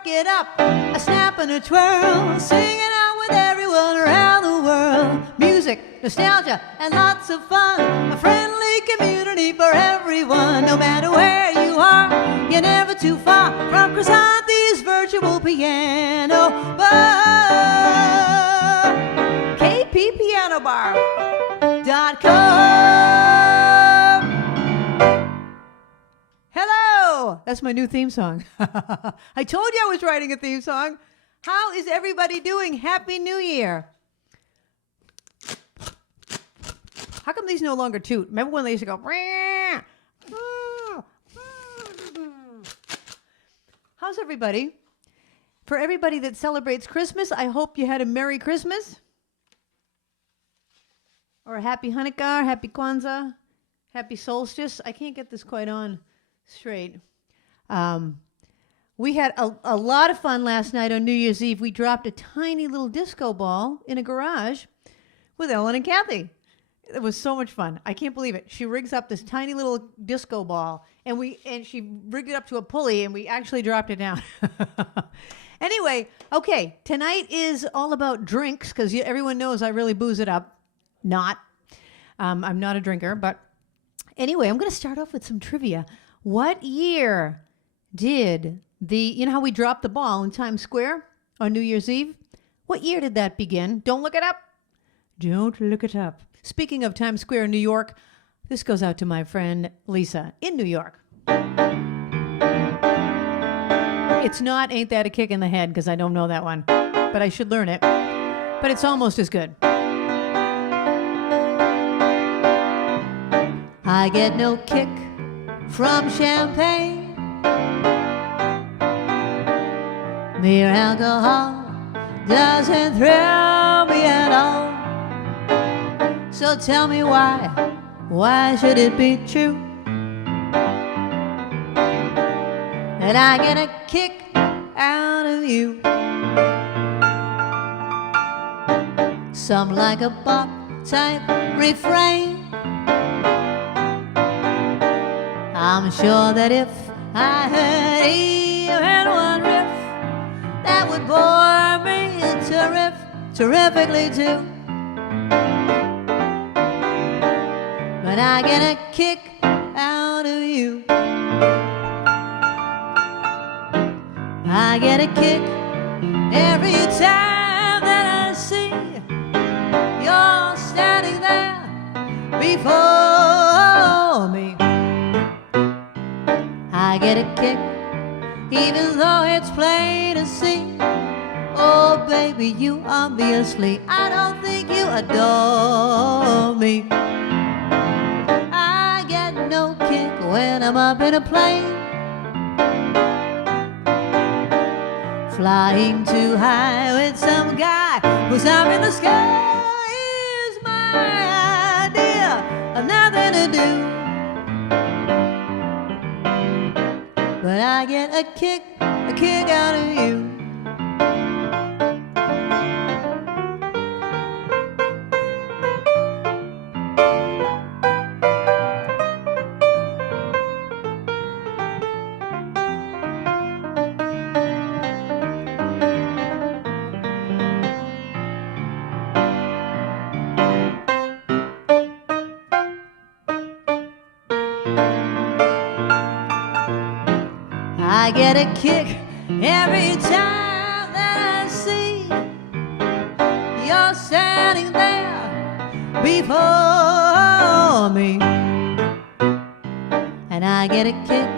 work it up, a snap and a twirl, singing out with everyone around the world. Music, nostalgia, and lots of fun, a friendly community for everyone. No matter where you are, you're never too far from Krisanti's virtual piano bar. kppianobar.com. Hello! That's my new theme song. I told you I was writing a theme song. How is everybody doing? Happy New Year. How come these no longer toot? Remember when they used to go? How's everybody? For everybody that celebrates Christmas, I hope you had a Merry Christmas. Or a Happy Hanukkah, Happy Kwanzaa, Happy Solstice. I can't get this quite on straight. We had a lot of fun last night on New Year's Eve. We dropped a tiny little disco ball in a garage with Ellen and Kathy. It was so much fun. I can't believe it. She rigs up this tiny little disco ball, and she rigged it up to a pulley, and we actually dropped it down. Anyway, okay, tonight is all about drinks, because everyone knows I really booze it up. Not. I'm not a drinker, but anyway, I'm going to start off with some trivia. What year did you know how we dropped the ball in Times Square on New Year's Eve? What year did that begin? Don't look it up. Don't look it up. Speaking of Times Square in New York, this goes out to my friend Lisa in New York. It's not Ain't That a Kick in the Head, because I don't know that one, but I should learn it. But it's almost as good. I get no kick from champagne. Mere alcohol doesn't thrill me at all. So tell me why should it be true that I get a kick out of you? Some like a pop type refrain. I'm sure that if I heard even one riff, that would bore me terrifically too. But I get a kick out of you. I get a kick every time that I see you're standing there before me. I get a kick even though it's plain to see. Oh baby, you obviously, I don't think you adore me. I get no kick when I'm up in a plane, flying too high with some guy who's up in the sky. Is my idea of nothing to do. But I get a kick out of you. I get a kick every time that I see you're standing there before me. And I get a kick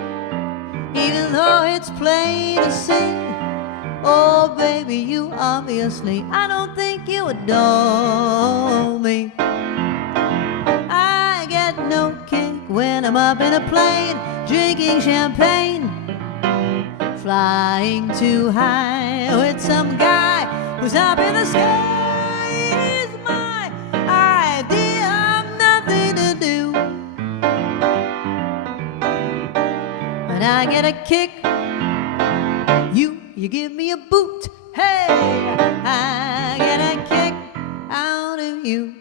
even though it's plain to see. Oh baby, you obviously, I don't think you adore me. I get no kick when I'm up in a plane, drinking champagne, flying too high with some guy who's up in the sky. Is my idea of nothing to do. But I get a kick, you give me a boot. Hey, I get a kick out of you.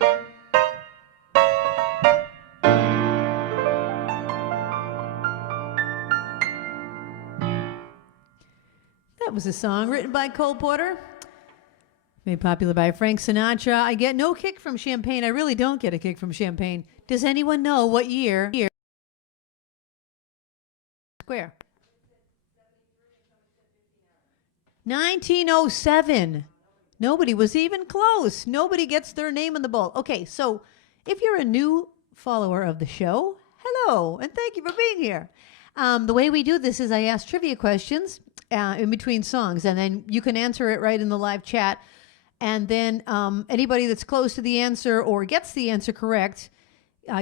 That was a song written by Cole Porter, made popular by Frank Sinatra. I get no kick from champagne. I really don't get a kick from champagne. Does anyone know what year? Square. 1907. Nobody was even close. Nobody gets their name in the bowl. Okay, so if you're a new follower of the show, hello, and thank you for being here. The way we do this is I ask trivia questions in between songs, and then you can answer it right in the live chat. And then anybody that's close to the answer or gets the answer correct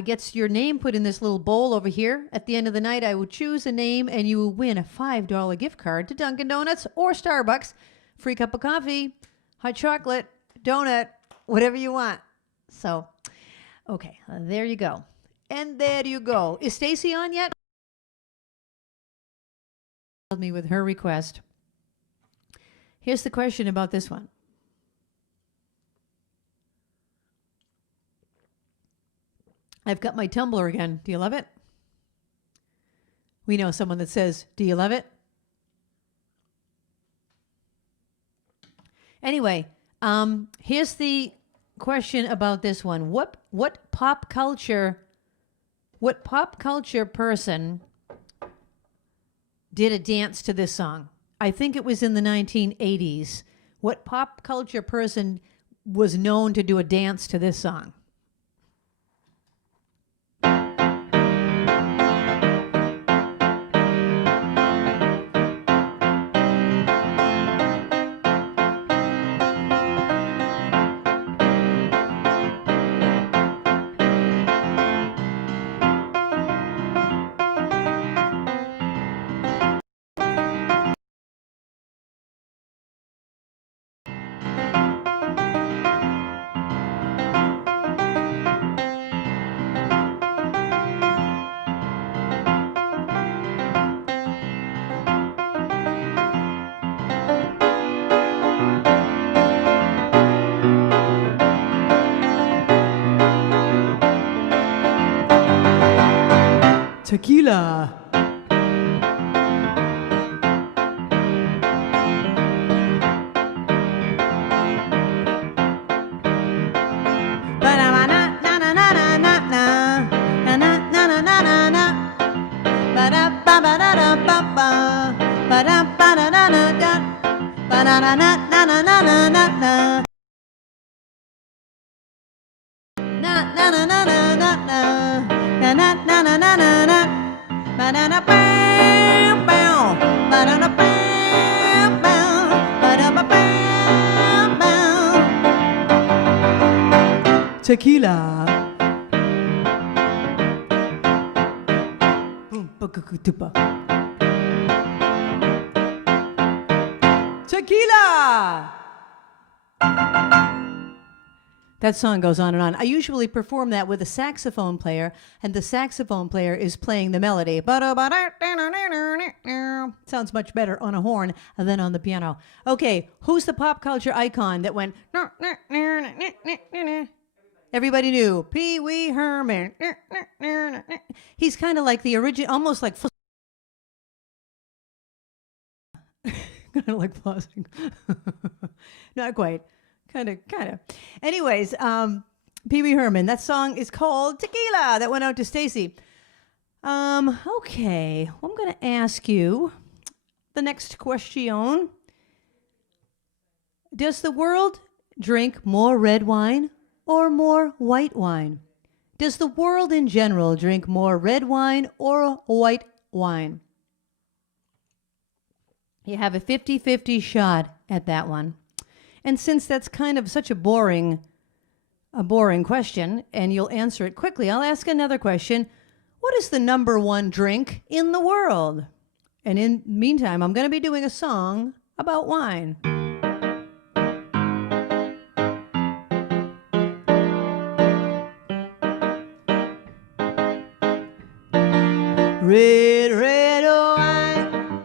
gets your name put in this little bowl over here. At the end of the night, I will choose a name, and you will win a $5 gift card to Dunkin' Donuts or Starbucks. Free cup of coffee, hot chocolate, donut, whatever you want. So, okay, there you go. And there you go. Is Stacy on yet? Me with her request. Here's the question about this one. I've got my tumbler again. Do you love it? We know someone that says, do you love it? Anyway, here's the question about this one. What pop culture person did a dance to this song? I think it was in the 1980s. What pop culture person was known to do a dance to this song? Tequila. Tequila. Tequila. That song goes on and on. I usually perform that with a saxophone player, and the saxophone player is playing the melody. Sounds much better on a horn than on the piano. Okay, who's the pop culture icon that went... Everybody knew. Pee Wee Herman. He's kind of like the original, almost like... kind of like pausing. Not quite. Kind of. Anyways, Pee Wee Herman. That song is called Tequila. That went out to Stacy. Okay. Well, I'm going to ask you the next question. Does the world drink more red wine or more white wine? Does the world in general drink more red wine or white wine? You have a 50-50 shot at that one. And since that's kind of such a boring question, and you'll answer it quickly, I'll ask another question. What is the number one drink in the world? And in the meantime, I'm going to be doing a song about wine. Red, red wine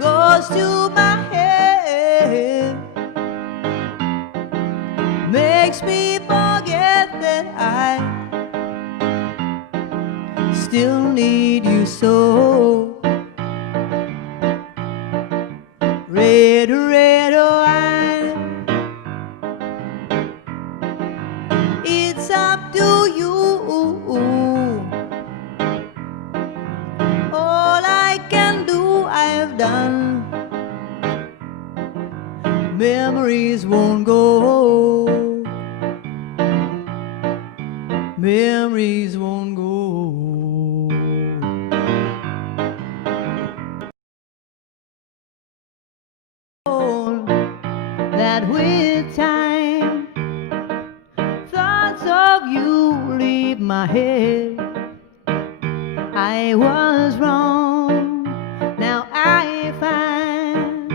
goes to my head, makes me forget that I still need you so. memories won't go. Memories won't go. That with time, thoughts of you leave my head. I was wrong, now I find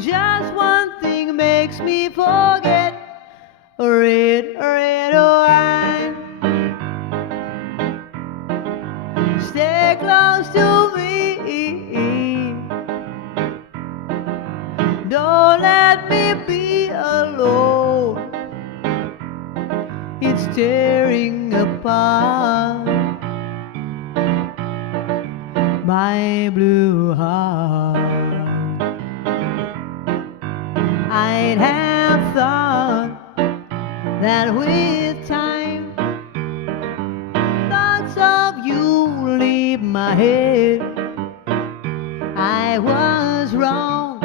just one thing makes me forget. Red wine. Stay close to me. Don't let me be alone. It's tearing apart my blue heart. I'd have thought that with time, thoughts of you leave my head. I was wrong,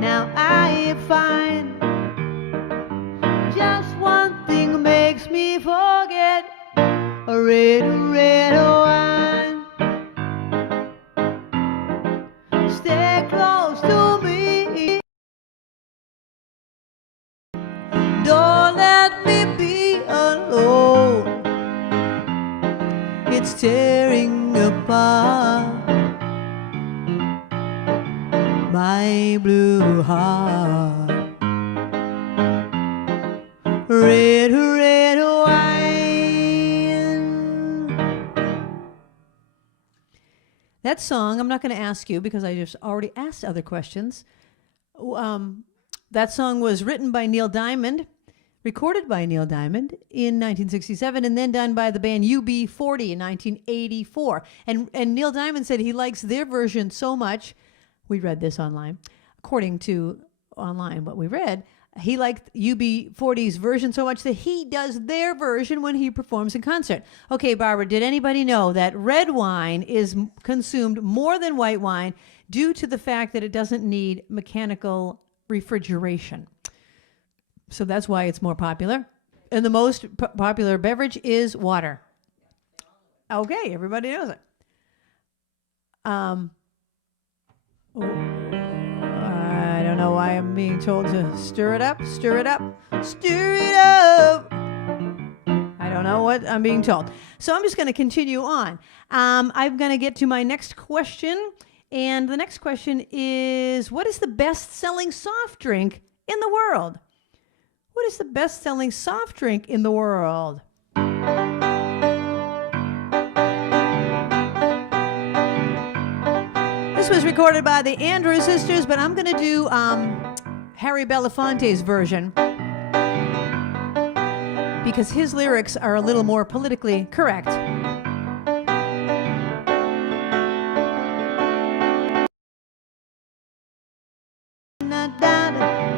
now I find just one thing makes me forget. A red wine. Stay close to me. Don't let me be alone. It's tearing apart my blue heart. Red wine. That song, I'm not going to ask you because I just already asked other questions. That song was written by Neil Diamond, recorded by Neil Diamond in 1967, and then done by the band UB40 in 1984. And Neil Diamond said he likes their version so much. We read this online. According to online what we read, he liked UB40's version so much that he does their version when he performs in concert. Okay, Barbara, did anybody know that red wine is consumed more than white wine due to the fact that it doesn't need mechanical refrigeration? So that's why it's more popular. And the most popular beverage is water. Okay, everybody knows it. I don't know why I'm being told to stir it up. I don't know what I'm being told. So I'm just going to continue on. I'm going to get to my next question. And the next question is, what is the best-selling soft drink in the world? What is the best-selling soft drink in the world? This was recorded by the Andrews Sisters, but I'm going to do Harry Belafonte's version because his lyrics are a little more politically correct.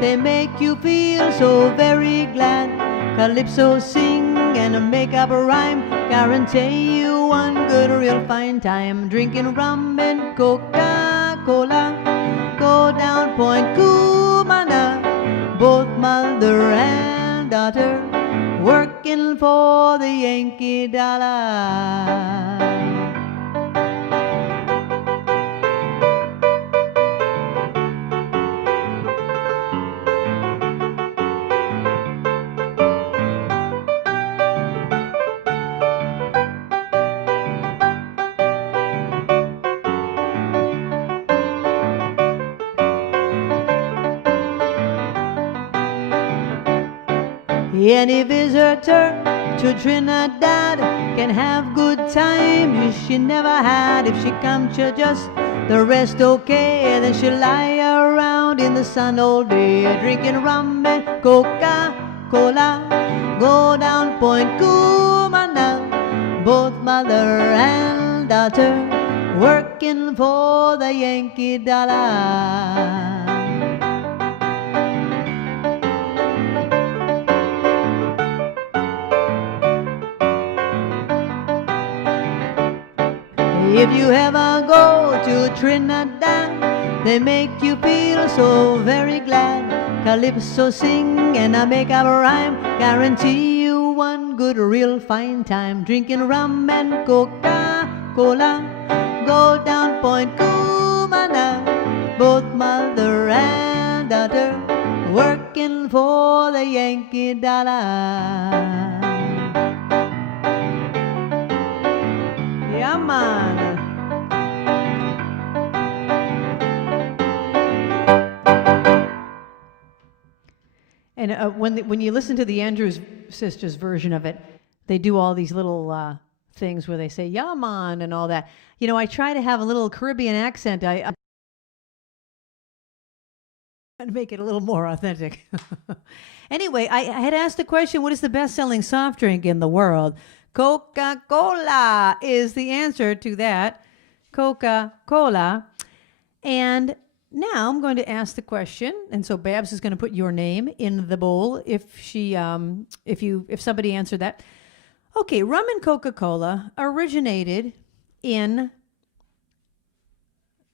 They make you feel so very glad. Calypso sing and make up a rhyme. Guarantee you one good real fine time. Drinking rum and Coca-Cola. Go down Point Cumana. Both mother and daughter working for the Yankee dollar. Any visitor to Trinidad can have good times she never had. If she comes, she'll just the rest okay. Then she'll lie around in the sun all day, drinking rum and Coca-Cola. Go down Point Cumana, both mother and daughter working for the Yankee dollar. If you ever go to Trinidad, they make you feel so very glad. calypso sing, and I make up a rhyme. Guarantee you one good, real fine time drinking rum and Coca-Cola. Go down Point Cumana, both mother and daughter working for the Yankee dollar. Yeah, man. And when you listen to the Andrews sisters version of it, they do all these little things where they say "Yeah, man" and all that. You know, I try to have a little Caribbean accent. I to make it a little more authentic. Anyway, I had asked the question, what is the best-selling soft drink in the world? Coca-Cola is the answer to that. Coca-Cola. And now I'm going to ask the question, and so Babs is going to put your name in the bowl if somebody answered that. Okay, rum and Coca-Cola originated in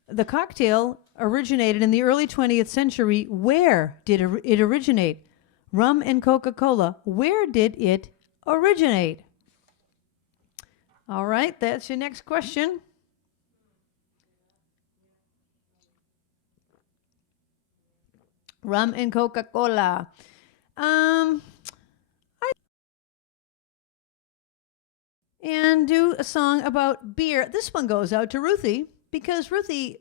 the cocktail originated in the early 20th century. Where did it originate? Rum and Coca-Cola. Where did it originate? All right, that's your next question. Rum and Coca-Cola. And do a song about beer. This one goes out to Ruthie, because Ruthie,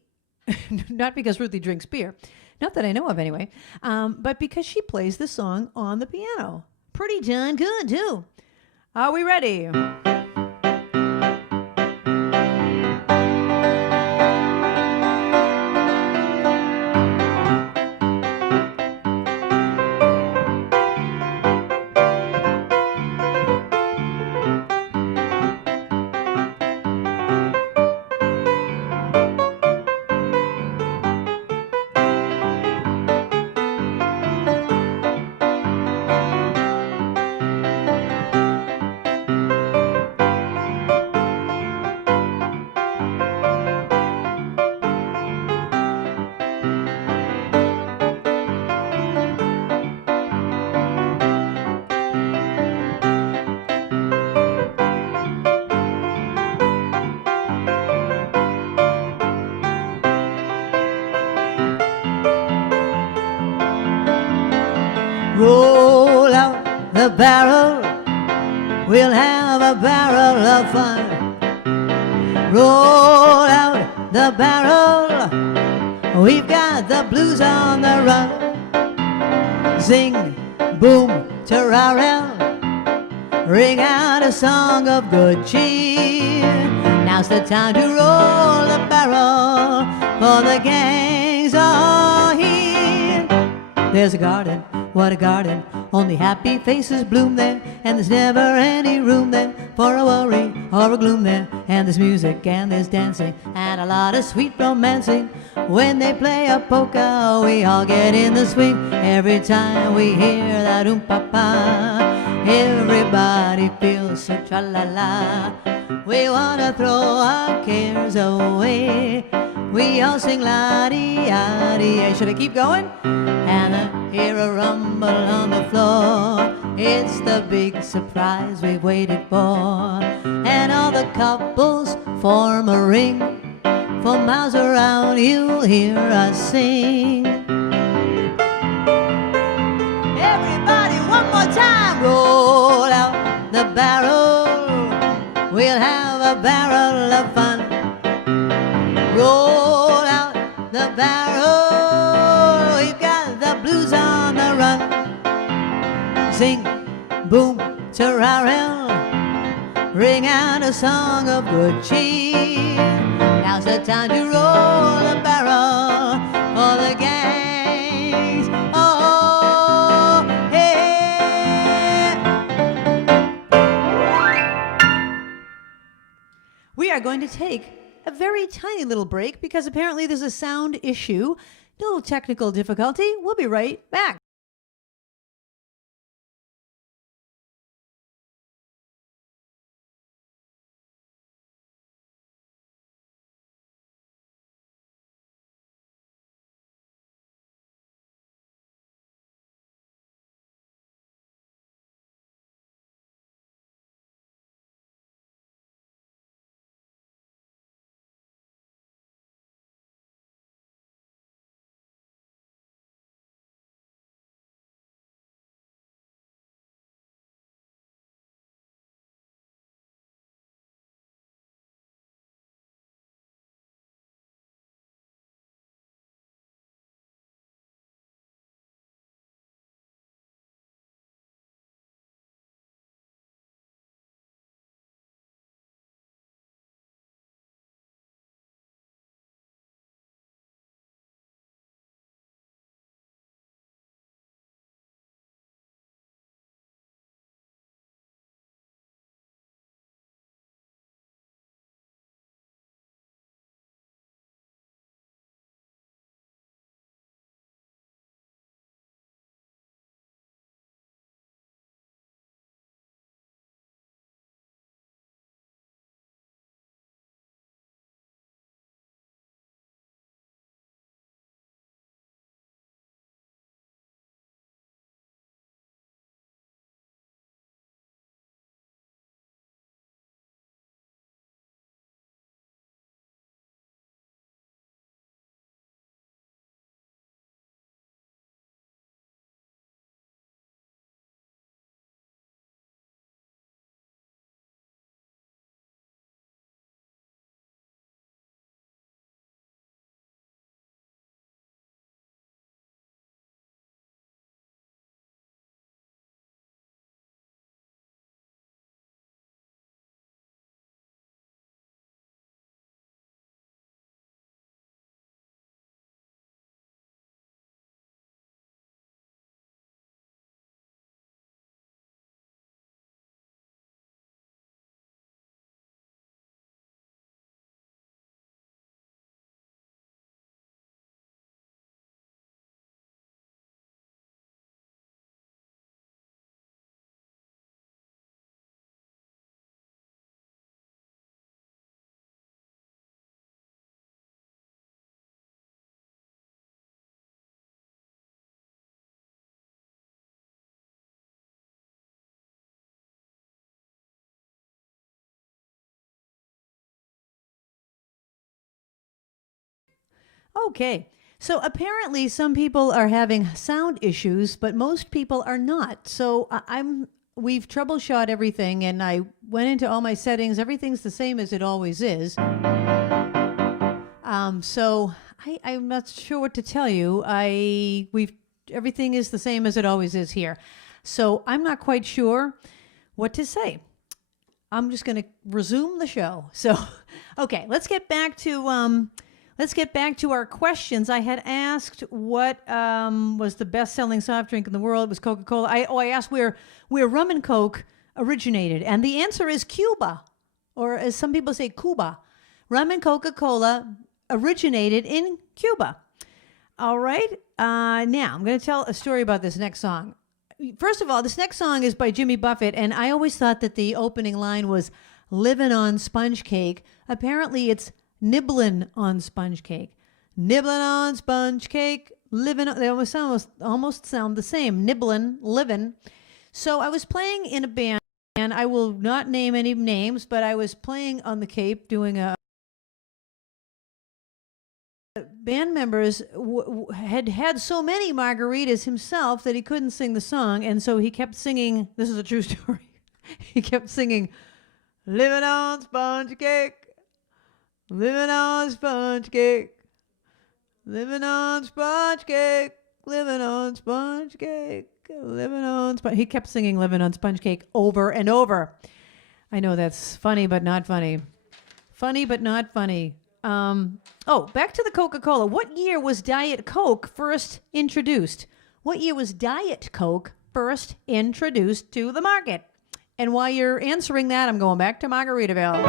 not because Ruthie drinks beer, not that I know of anyway, but because she plays this song on the piano. Pretty darn good, too. Are we ready? Roll out the barrel, we'll have a barrel of fun. Roll out the barrel, we've got the blues on the run. Zing, boom, tararel, ring out a song of good cheer. Now's the time to roll the barrel, for the gangs are here. There's a garden, what a garden, only happy faces bloom there, and there's never any room there for a worry or a gloom there. And there's music and there's dancing and a lot of sweet romancing. When they play a polka, we all get in the swing. Every time we hear that oom-pa-pa, everybody feels so tra-la-la. We wanna throw our cares away. We all sing la-dee-ah-dee. Should I keep going? And I hear a rumble on the floor. It's the big surprise we've waited for. And all the couples form a ring. For miles around you'll hear us sing. Everybody, one more time. Roll out the barrel, we'll have a barrel of fun. Roll out the barrel, we've got the blues on the run. Sing, boom, tararel, ring out a song of good cheer. Now's the time to roll a barrel for the gangs. Oh, hey. We are going to take a very tiny little break because apparently there's a sound issue, a little technical difficulty. We'll be right back. Okay. So apparently some people are having sound issues, but most people are not. So we've troubleshot everything, and I went into all my settings. Everything's the same as it always is. So I'm not sure what to tell you. Everything is the same as it always is here. So I'm not quite sure what to say. I'm just going to resume the show. So, okay, let's get back to our questions. I had asked what was the best-selling soft drink in the world. It was Coca-Cola. I asked where Rum and Coke originated, and the answer is Cuba, or as some people say, Cuba. Rum and Coca-Cola originated in Cuba. All right. Now I'm going to tell a story about this next song. First of all, this next song is by Jimmy Buffett, and I always thought that the opening line was "living on sponge cake." Apparently, it's "nibbling on sponge cake." Nibbling on sponge cake, living. They almost sound the same. Nibbling, living. So I was playing in a band, and I will not name any names, but I was playing on the Cape doing a. Band members had so many margaritas himself that he couldn't sing the song, and so he kept singing. This is a true story. He kept singing, "Living on sponge cake, living on sponge cake, living on sponge cake, living on sponge cake, living on sponge." He kept singing "Living on Sponge Cake" over and over. I know that's funny, but not funny. Funny, but not funny. Back to the Coca-Cola. What year was Diet Coke first introduced? What year was Diet Coke first introduced to the market? And while you're answering that, I'm going back to Margaritaville.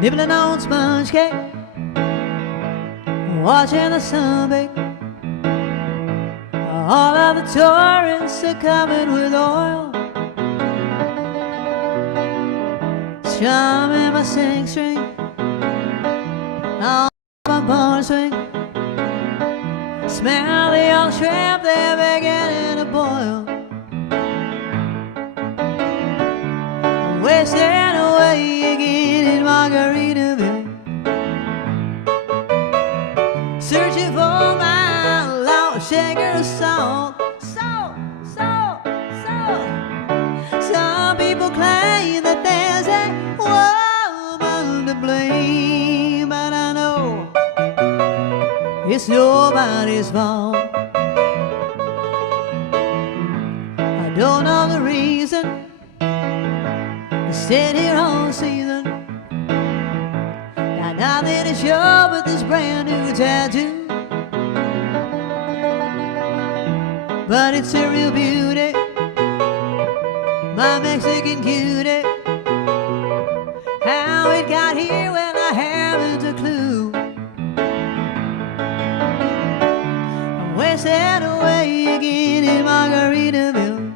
Nibbling on sponge cake, watching the sun bake. All of the tourists are covered with oil. Strumming my sing string on my bar string. Smell the old shrimp, they're beginning to boil. I'm wasting away again in Margaritaville, searching for my lost shaker of salt. Salt, salt, salt. Some people claim that there's a woman to blame, but I know it's nobody's fault. I don't know the reason I stayed here all season. Got nothing to show but this brand new tattoo. But it's a real beauty, my Mexican cutie. How it got here, well, I haven't a clue. I'm wasted away again in Margaritaville,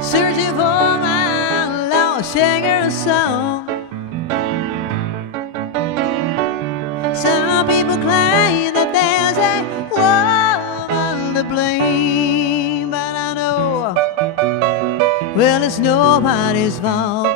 searching for my lost shaker of song. Some people claim that there's a woman to blame, but I know, well, it's nobody's fault.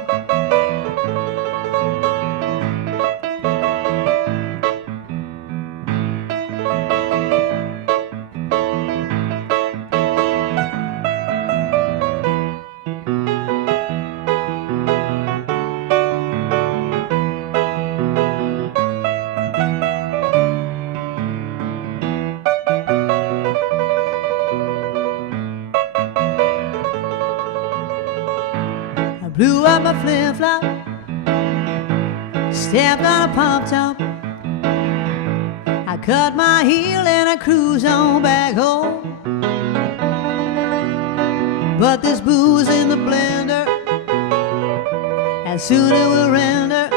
Blew up my flip-flop, stepped on a pop-top. I cut my heel and I cruise on back home. But there's booze in the blender, and soon it will render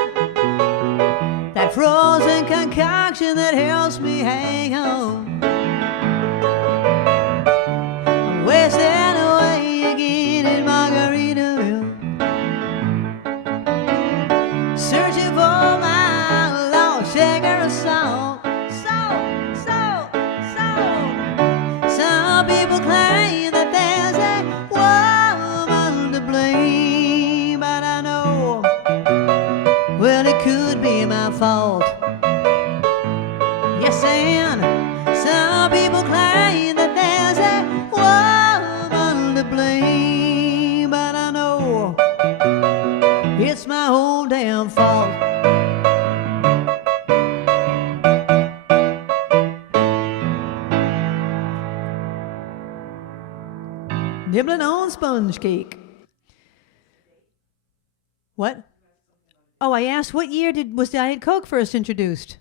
that frozen concoction that helps me hang on. I'm wasting away again in Margaritaville, searching for my lost shaker of salt. Salt, salt, be my fault. Yes, and some people claim that there's a woman to blame, but I know it's my own damn fault. Nibbling on sponge cake. What? Oh, I asked what year was Diet Coke first introduced?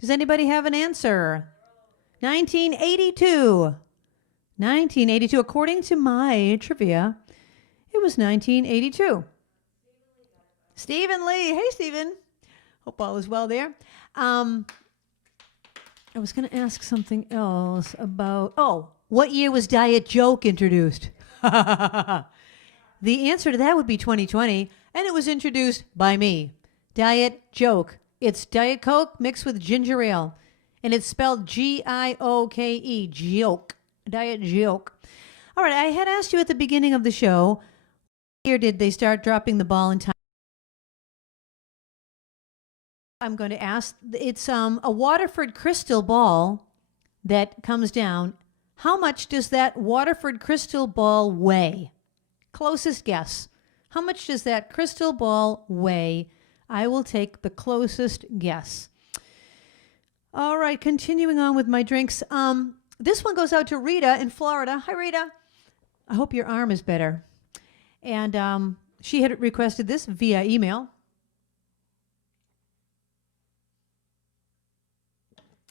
Does anybody have an answer? 1982. 1982. According to my trivia, it was 1982. Stephen Lee. Hey, Stephen. Hope all is well there. I was going to ask something else about... Oh, what year was Diet Joke introduced? The answer to that would be 2020, and it was introduced by me. Diet Joke. It's Diet Coke mixed with ginger ale, and it's spelled G-I-O-K-E, joke. Diet Joke. All right, I had asked you at the beginning of the show, what year did they start dropping the ball in time? I'm going to ask, it's a Waterford crystal ball that comes down. How much does that Waterford crystal ball weigh? Closest guess. How much does that crystal ball weigh? I will take the closest guess. All right, continuing on with my drinks. This one goes out to Rita in Florida. Hi, Rita. I hope your arm is better. And she had requested this via email.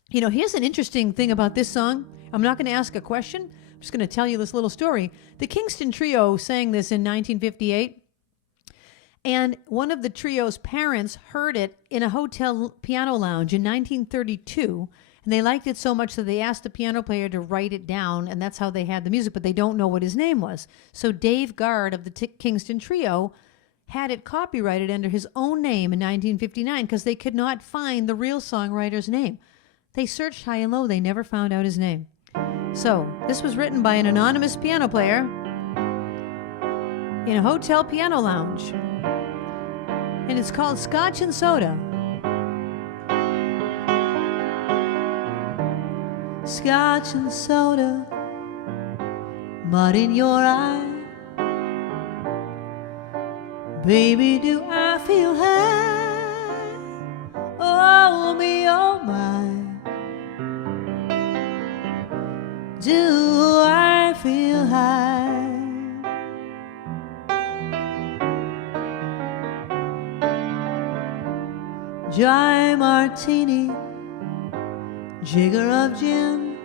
You know, here's an interesting thing about this song. I'm not going to ask a question. I'm just going to tell you this little story. The Kingston Trio sang this in 1958. And one of the trio's parents heard it in a hotel piano lounge in 1932. And they liked it so much that they asked the piano player to write it down. And that's how they had the music. But they don't know what his name was. So Dave Guard of the Kingston Trio had it copyrighted under his own name in 1959 because they could not find the real songwriter's name. They searched high and low. They never found out his name. So this was written by an anonymous piano player in a hotel piano lounge. And it's called Scotch and Soda. Scotch and soda, mud in your eye. Baby, do I feel high? Oh, me, oh, my. Do I feel high? Dry martini, jigger of gin.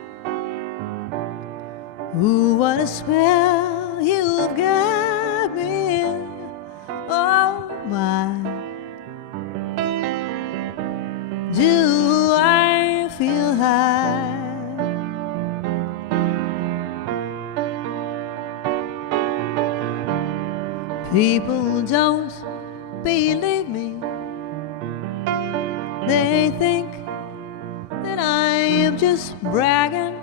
Ooh, what a spell you've got me in. Oh, my. Do I feel high? People don't believe me. They think that I am just bragging,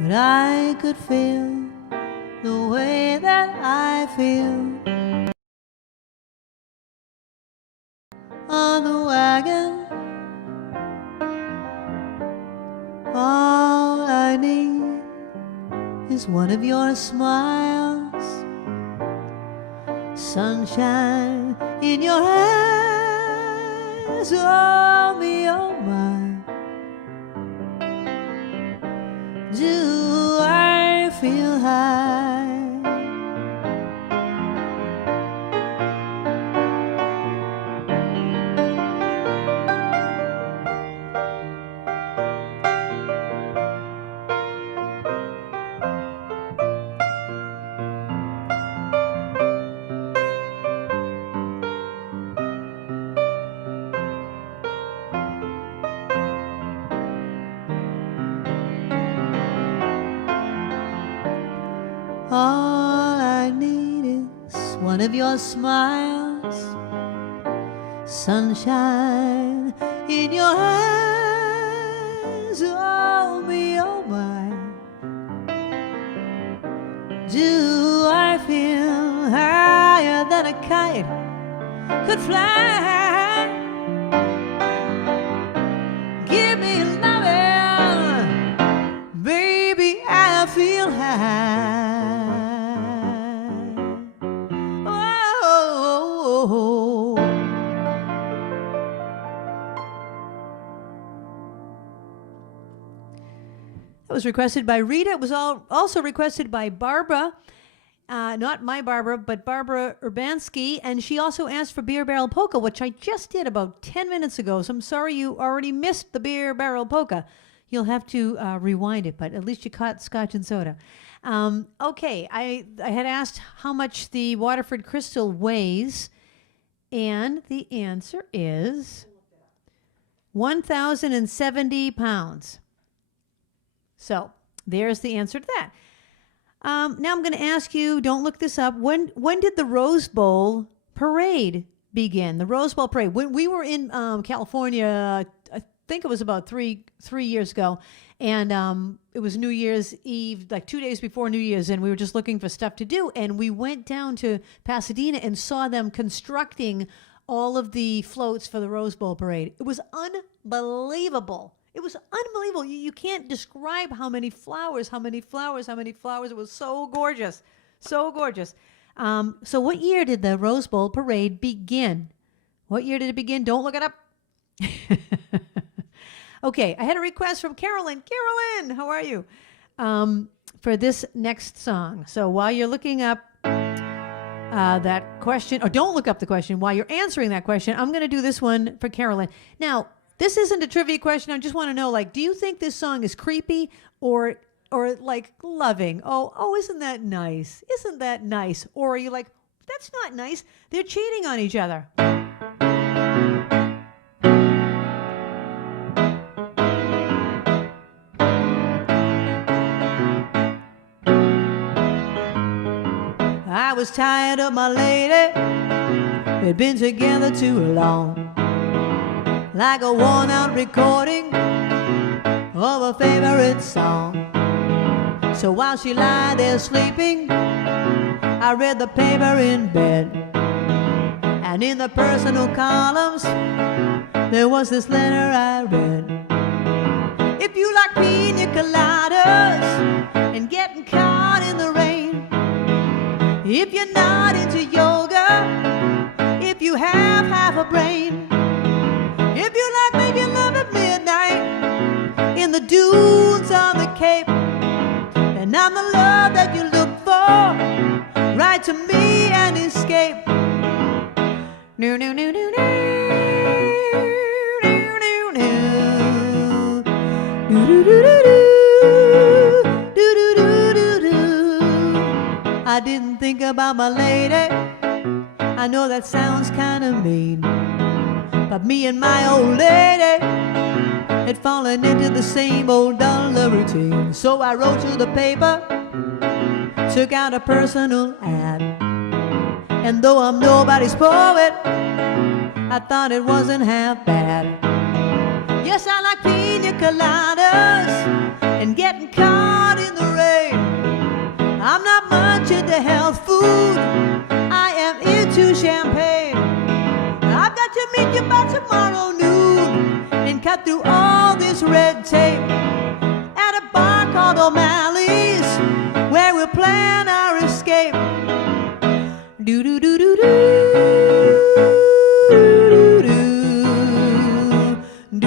but I could feel the way that I feel on the wagon. All I need is one of your smiles, sunshine in your eyes. Oh, me, oh, my. Do I feel high? All I need is one of your smiles, sunshine in your eyes. Oh, me, oh, my. Do I feel higher than a kite? could fly. Give me loving, baby, I feel high. Oh, that was requested by Rita. It was also requested by Barbara. Not my Barbara, but Barbara Urbanski. And she also asked for Beer Barrel Polka, which I just did about 10 minutes ago. So I'm sorry you already missed the Beer Barrel Polka. You'll have to rewind it, but at least you caught Scotch and Soda. Okay, I had asked how much the Waterford Crystal weighs, and the answer is 1,070 pounds. So there's the answer to that. Now I'm going to ask you, don't look this up, when did the Rose Bowl parade begin? The Rose Bowl parade. When we were in California, I think it was about three years ago, and it was New Year's Eve, like 2 days before New Year's, and we were just looking for stuff to do, and we went down to Pasadena and saw them constructing all of the floats for the Rose Bowl parade. It was unbelievable. It was unbelievable. You can't describe how many flowers, how many flowers, how many flowers. It was so gorgeous, so gorgeous. So what year did the Rose Bowl parade begin? What year did it begin? Don't look it up. Okay, I had a request from Carolyn. Carolyn, how are you? For this next song. So while you're looking up that question, or don't look up the question, while you're answering that question, I'm going to do this one for Carolyn. Now, this isn't a trivia question. I just want to know, like, do you think this song is creepy or like loving? Oh, isn't that nice? Isn't that nice? Or are you like, that's not nice. They're cheating on each other. I was tired of my lady. We'd been together too long. Like a worn-out recording of a favorite song. So while she lay there sleeping, I read the paper in bed. And in the personal columns, there was this letter I read. If you like pina coladas and getting caught in the rain, if you're not into yoga, if you have half a brain, if you like making love at midnight in the dunes on the Cape, then I'm the love that you look for. Write to me and escape. No, no, no, no, no. I didn't think about my lady. I know that sounds kind of mean, but me and my old lady had fallen into the same old dull routine. So I wrote to the paper, took out a personal ad, and though I'm nobody's poet, I thought it wasn't half bad. Yes, I like pina coladas and getting caught in the rain. I'm not much into health food, I am into champagne. I've got to meet you by tomorrow noon and cut through all this red tape at a bar called O'Malley's, where we'll plan our escape. Do do do do do do do do do do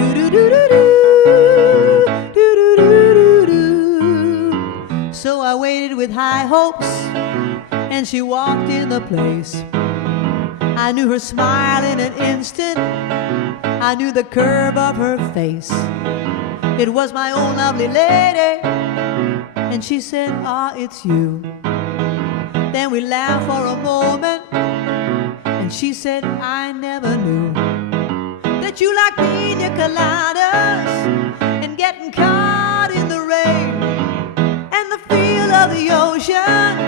do do do. So I waited with high hopes, and she walked in the place. I knew her smile in an instant. I knew the curve of her face. It was my own lovely lady, and she said, "Ah, it's you." Then we laughed for a moment, and she said, "I never knew that you like pina coladas and getting caught in the rain, and the feel of the ocean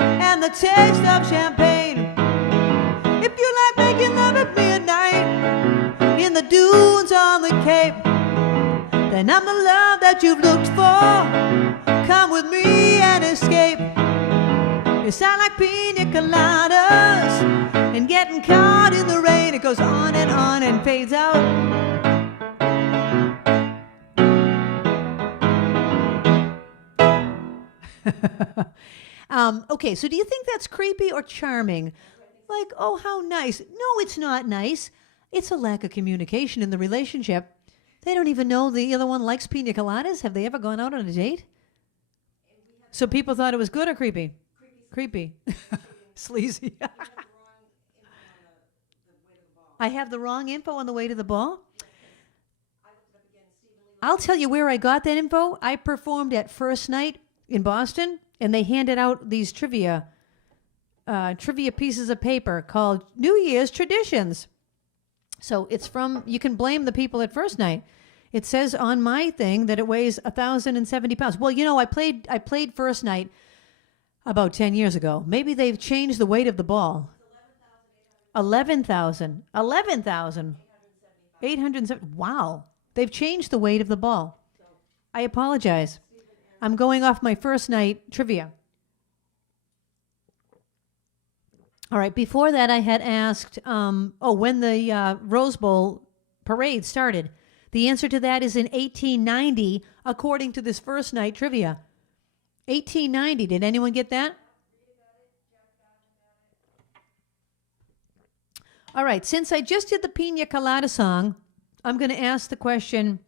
and the taste of champagne. If you like making love at midnight in the dunes on the Cape, then I'm the love that you've looked for. Come with me and escape. Yes, I like pina coladas and getting caught in the rain. It goes on and fades out. Okay, so do you think that's creepy or charming? Like, oh, how nice. No, it's not nice. It's a lack of communication in the relationship. They don't even know the other one likes pina coladas. Have they ever gone out on a date? So people thought it was good or creepy? Creepy. Sleazy. I have the wrong info on the way to the ball? I'll tell you where I got that info. I performed at First Night in Boston, and they handed out these trivia pieces of paper called New Year's Traditions. So it's from, you can blame the people at First Night. It says on my thing that it weighs 1,070 pounds. Well, you know, I played First Night about 10 years ago. Maybe they've changed the weight of the ball. 11,000. 870. Wow. They've changed the weight of the ball. I apologize. I'm going off my First Night trivia. All right. Before that, I had asked, when the Rose Bowl parade started. The answer to that is in 1890, according to this First Night trivia. 1890. Did anyone get that? All right. Since I just did the Pina Colada song, I'm going to ask the question,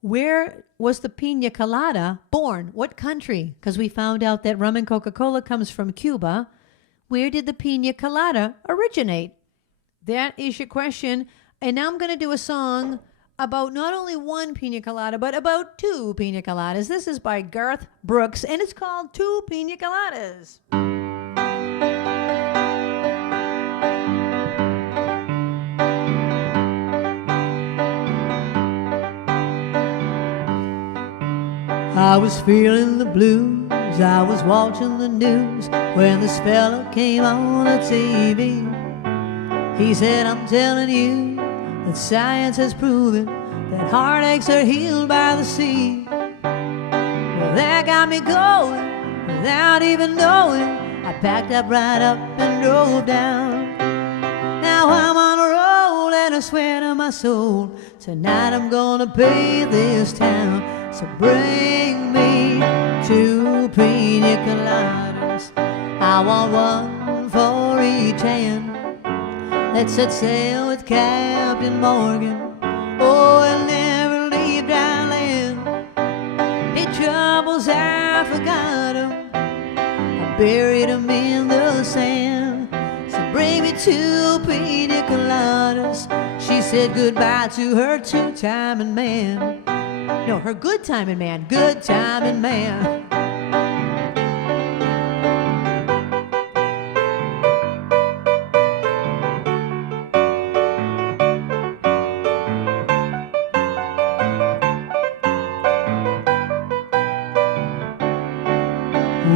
where was the Pina Colada born? What country? Because we found out that rum and Coca-Cola comes from Cuba. Where did the Pina Colada originate? That is your question. And now I'm going to do a song about not only one pina colada, but about two pina coladas. This is by Garth Brooks, and it's called Two Pina Coladas. I was feeling the blues, I was watching the news when this fella came on the TV. He said, I'm telling you that science has proven that heartaches are healed by the sea. Well, that got me going without even knowing. I packed up right up and drove down. Now I'm on a roll and I swear to my soul, tonight I'm gonna pay this town. So bring me two pina coladas. I want one for each hand. Let's set sail with Captain Morgan. Oh, and never leave dry land. Hey, troubles, I forgot 'em. I buried 'em in the sand. So bring me two pina coladas. She said goodbye to her two-timing man. No, her good-timing man. Good-timing man.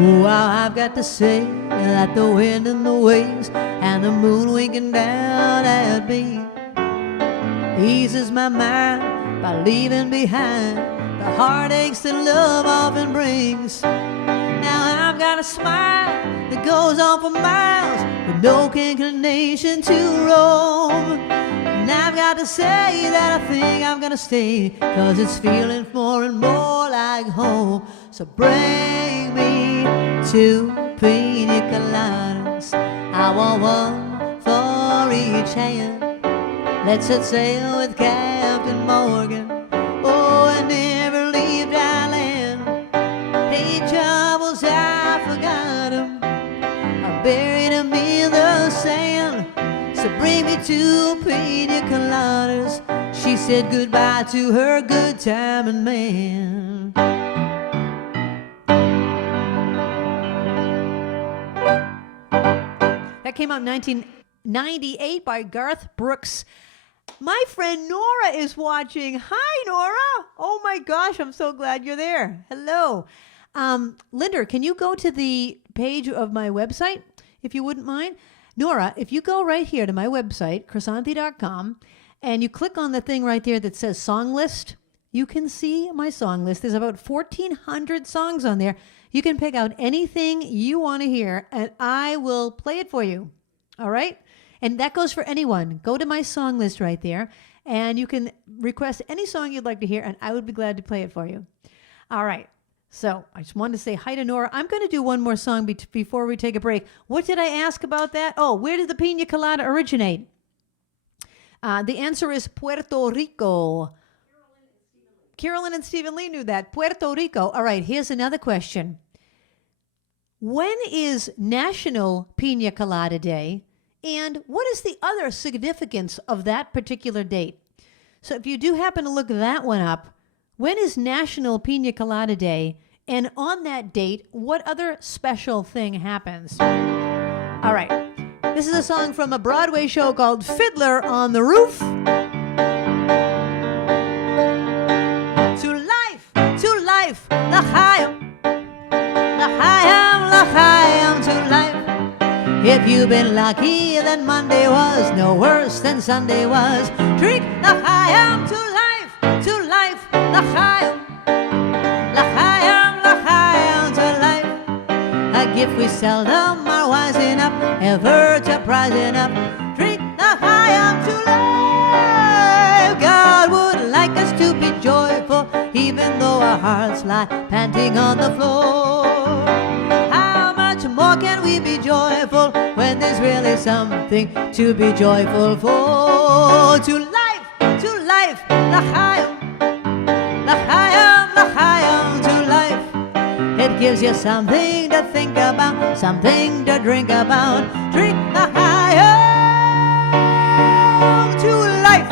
Oh, I've got to say that the wind and the waves and the moon winking down at me eases my mind by leaving behind the heartaches that love often brings. Now I've got a smile that goes on for miles with no inclination to roam. And I've got to say that I think I'm gonna stay, 'cause it's feeling more and more like home. So bring me two pina coladas. I want one for each hand. Let's set sail with Captain Morgan. Oh, and never leave dry land. Hey, troubles, I forgot 'em. I buried 'em in the sand. So bring me two pina coladas. She said goodbye to her good-timing man. That came out in 1998 by Garth Brooks. My friend Norah is watching. Hi, Norah. Oh, my gosh. I'm so glad you're there. Hello. Linda, can you go to the page of my website, if you wouldn't mind? Norah, if you go right here to my website, krisanthi.com, and you click on the thing right there that says song list, you can see my song list. There's about 1,400 songs on there. You can pick out anything you want to hear, and I will play it for you. All right? And that goes for anyone. Go to my song list right there, and you can request any song you'd like to hear, and I would be glad to play it for you. All right. So I just wanted to say hi to Norah. I'm going to do one more song before we take a break. What did I ask about that? Oh, where did the Pina Colada originate? The answer is Puerto Rico. Carolyn and Stephen Lee knew that. Puerto Rico. All right, here's another question. When is National Pina Colada Day? And what is the other significance of that particular date? So if you do happen to look that one up, when is National Pina Colada Day? And on that date, what other special thing happens? All right. This is a song from a Broadway show called Fiddler on the Roof. To life, l'chaim, to life. If you've been lucky, then Monday was no worse than Sunday was. Drink l'chaim to life, l'chaim, to life. A gift we seldom are wise enough, ever to prize enough. Drink l'chaim to life. God would like us to be joyful, even though our hearts lie panting on the floor. How much more can we be joyful when there's really something to be joyful for? To life, l'chaim, to life. It gives you something to think about, something to drink about. Drink l'chaim to life.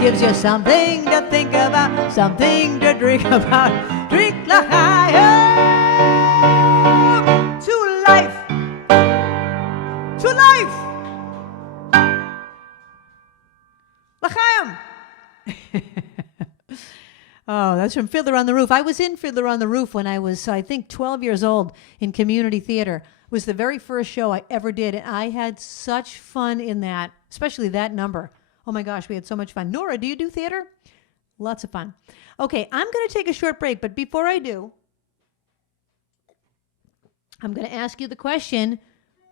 Gives you something to think about, something to drink about. Drink l'chaim to life, l'chaim. Oh, that's from Fiddler on the Roof. I was in Fiddler on the Roof when I was, I think, 12 years old in community theater. It was the very first show I ever did, and I had such fun in that, especially that number. Oh my gosh, we had so much fun. Norah, do you do theater? Lots of fun. Okay, I'm going to take a short break, but before I do, I'm going to ask you the question.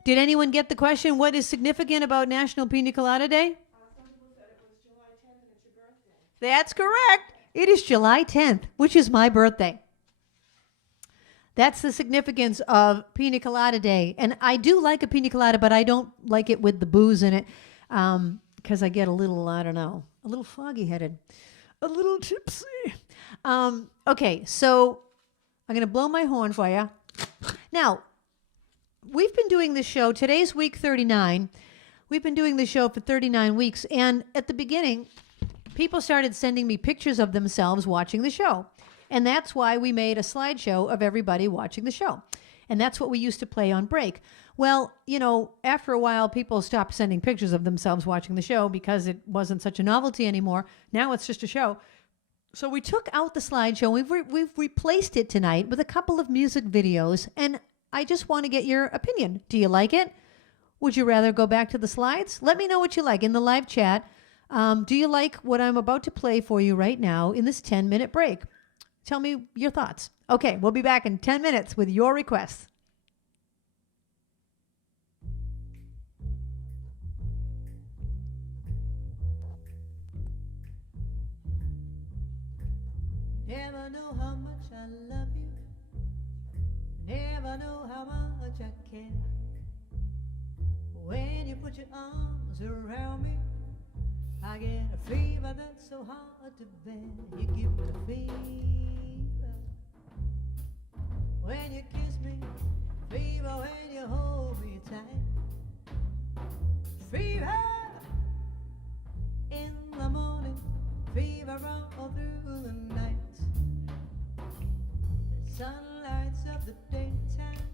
Did anyone get the question? What is significant about National Pina Colada Day? Some people said it was July 10th and it's your birthday. That's correct. It is July 10th, which is my birthday. That's the significance of Pina Colada Day. And I do like a pina colada, but I don't like it with the booze in it. Because I get a little, I don't know, a little foggy-headed, a little tipsy. Okay, so I'm going to blow my horn for you. Now, we've been doing this show. Today's week 39. We've been doing this show for 39 weeks. And at the beginning, people started sending me pictures of themselves watching the show. And that's why we made a slideshow of everybody watching the show. And that's what we used to play on break. Well, you know, after a while, people stopped sending pictures of themselves watching the show because it wasn't such a novelty anymore. Now it's just a show. So we took out the slideshow. We've replaced it tonight with a couple of music videos. And I just want to get your opinion. Do you like it? Would you rather go back to the slides? Let me know what you like in the live chat. Do you like what I'm about to play for you right now in this 10-minute break? Tell me your thoughts. Okay, we'll be back in 10 minutes with your requests. Never know how much I love you. Never know how much I care. When you put your arms around me, I get a fever that's so hard to bear. You give me a fever when you kiss me, fever when you hold me tight. Fever in the morning, fever all through the night. Sunlights of the daytime,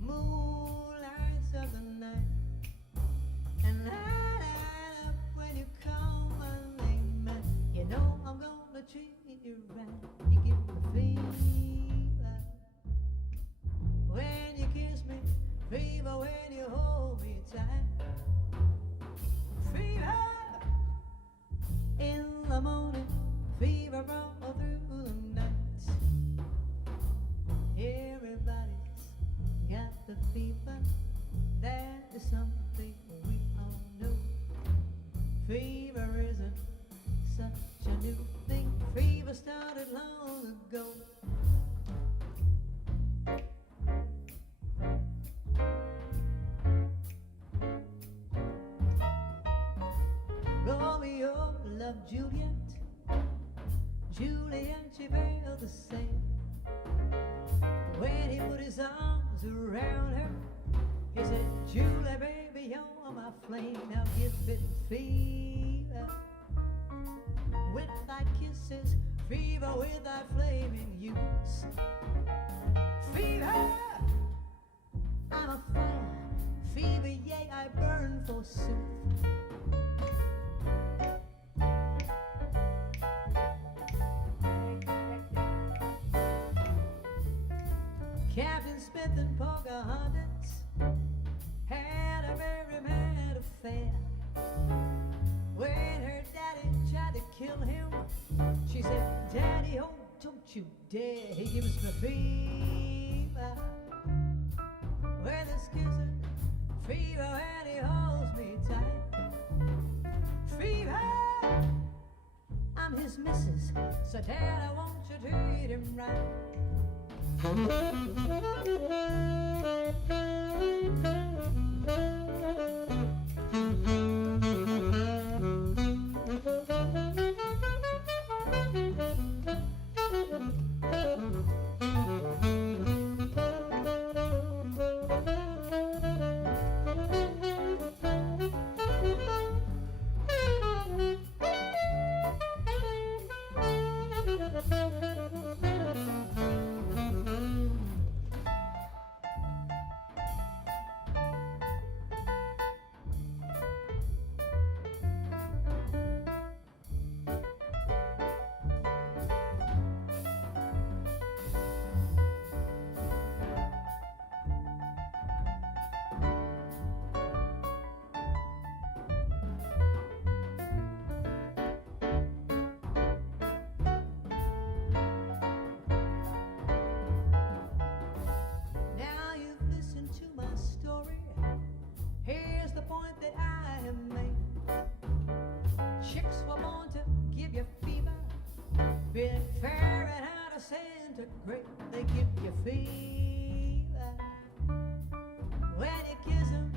moonlights of the night, and light up when you call my name. And you know I'm gonna wanna treat you right. You give me fever when you kiss me, fever when you hold me tight, fever in the morning, fever all through the night. Everybody's got the fever. That is something we all know. Fever isn't such a new thing. Fever started long ago. Romeo loved Juliet. Juliet, she felt the same. When he put his arms around her, he said, Julie, baby, you're my flame. Now give it fever with thy kisses, fever with thy flaming youth. Fever, I'm a fire. Fever, yea, I burn forsooth. Captain Smith and Pocahontas had a very mad affair. When her daddy tried to kill him, she said, Daddy, oh, don't you dare. He gives me fever with his kisses, fever when he holds me tight. Fever, I'm his missus, so Dad, I want you to treat him right. Been Fahrenheit or centigrade, they give you fever. When you kiss them,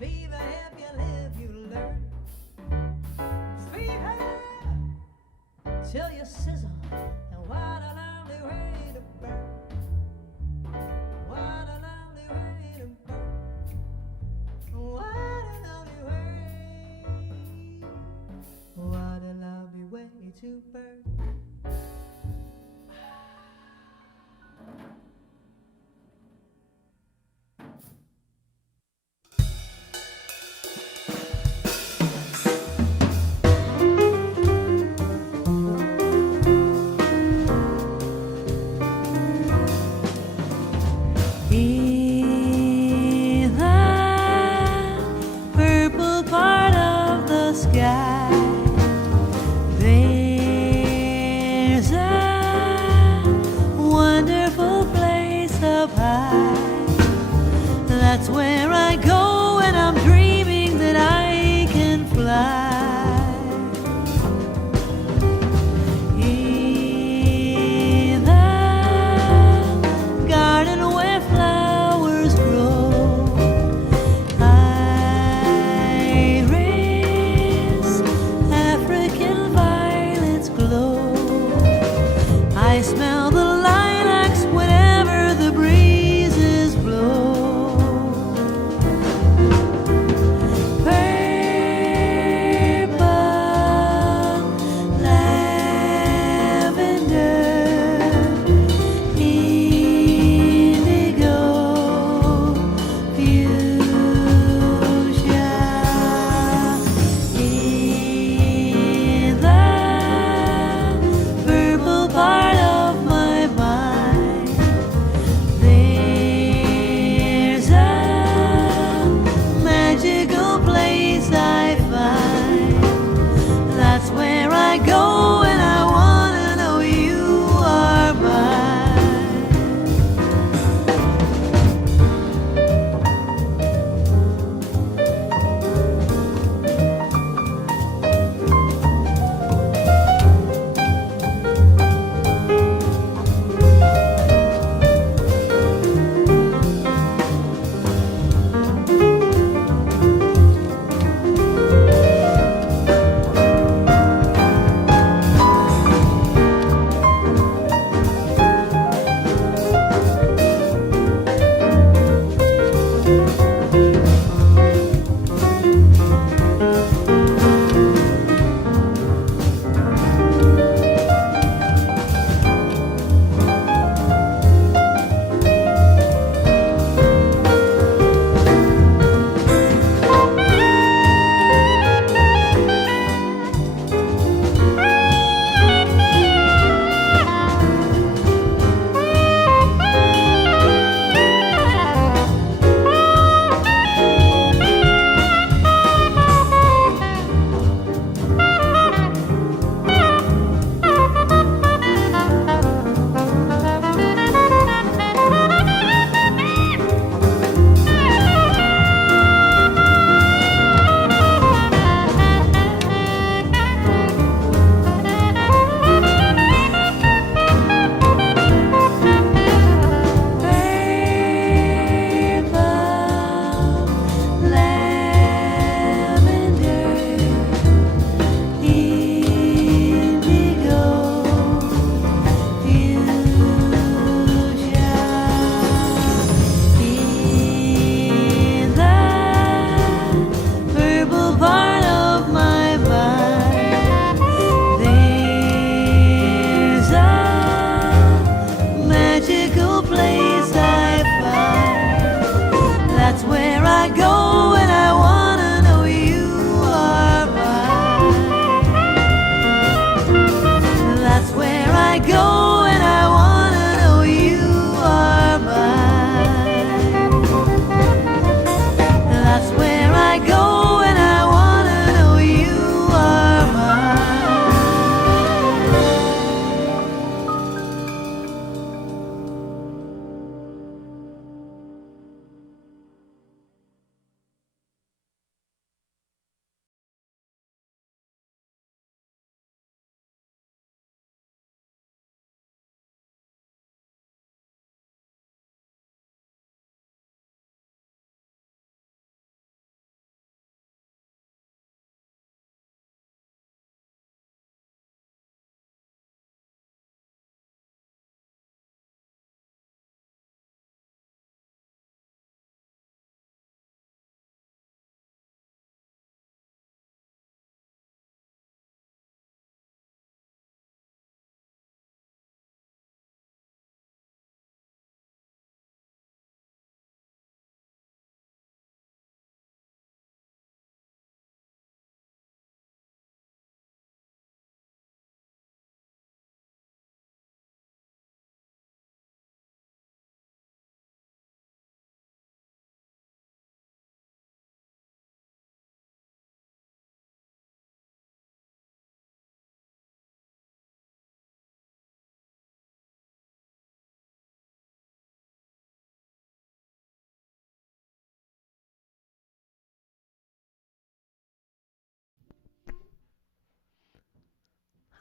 fever help you live, you learn. Fever till you sizzle, and what a lovely way to burn. What a lovely way to burn. What a lovely way. What a lovely way to burn. Smell the lilacs whenever the breezes blow.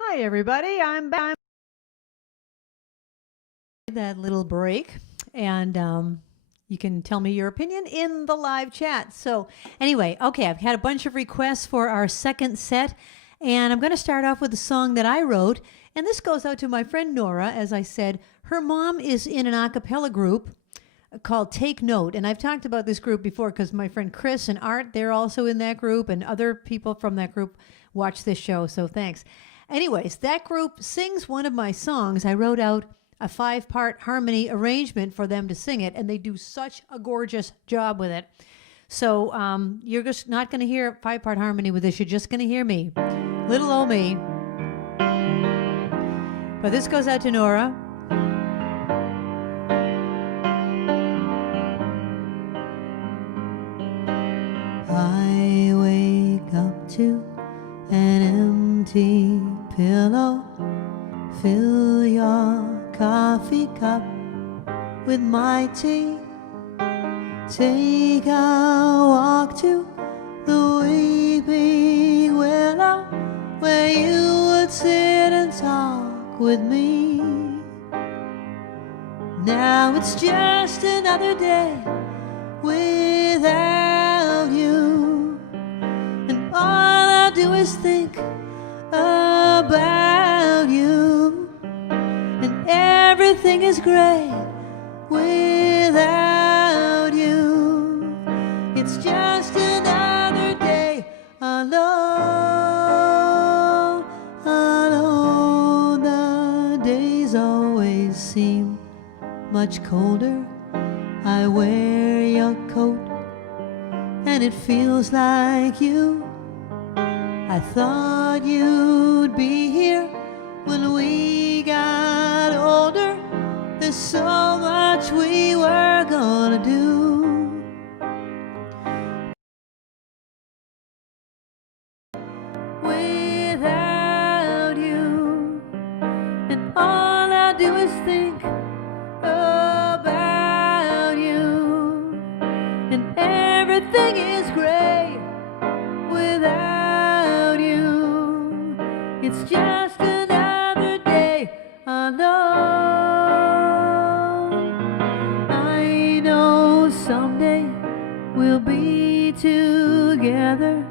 Hi, everybody. I'm back. That little break, and you can tell me your opinion in the live chat. So, anyway, okay, I've had a bunch of requests for our second set, and I'm going to start off with a song that I wrote, and this goes out to my friend Norah. As I said, her mom is in an a cappella group called Take Note, and I've talked about this group before because my friend Chris and Art, they're also in that group, and other people from that group watch this show, so thanks. Anyways, that group sings one of my songs. I wrote out a 5-part harmony arrangement for them to sing it, and they do such a gorgeous job with it. So you're just not going to hear 5-part harmony with this. You're just going to hear me, little old me. But this goes out to Norah. I wake up to an empty pillow. Fill your coffee cup with my tea. Take a walk to the weeping willow, where you would sit and talk with me. Now it's just another day without you, and all I do is think about you, and everything is great without you. It's just another day alone, alone. The days always seem much colder. I wear your coat and it feels like you. I thought you'd be here when we got older. There's so much we were gonna do. Without you, and all I do is think about you, and everything is great without you. It's just another day alone. I know someday we'll be together,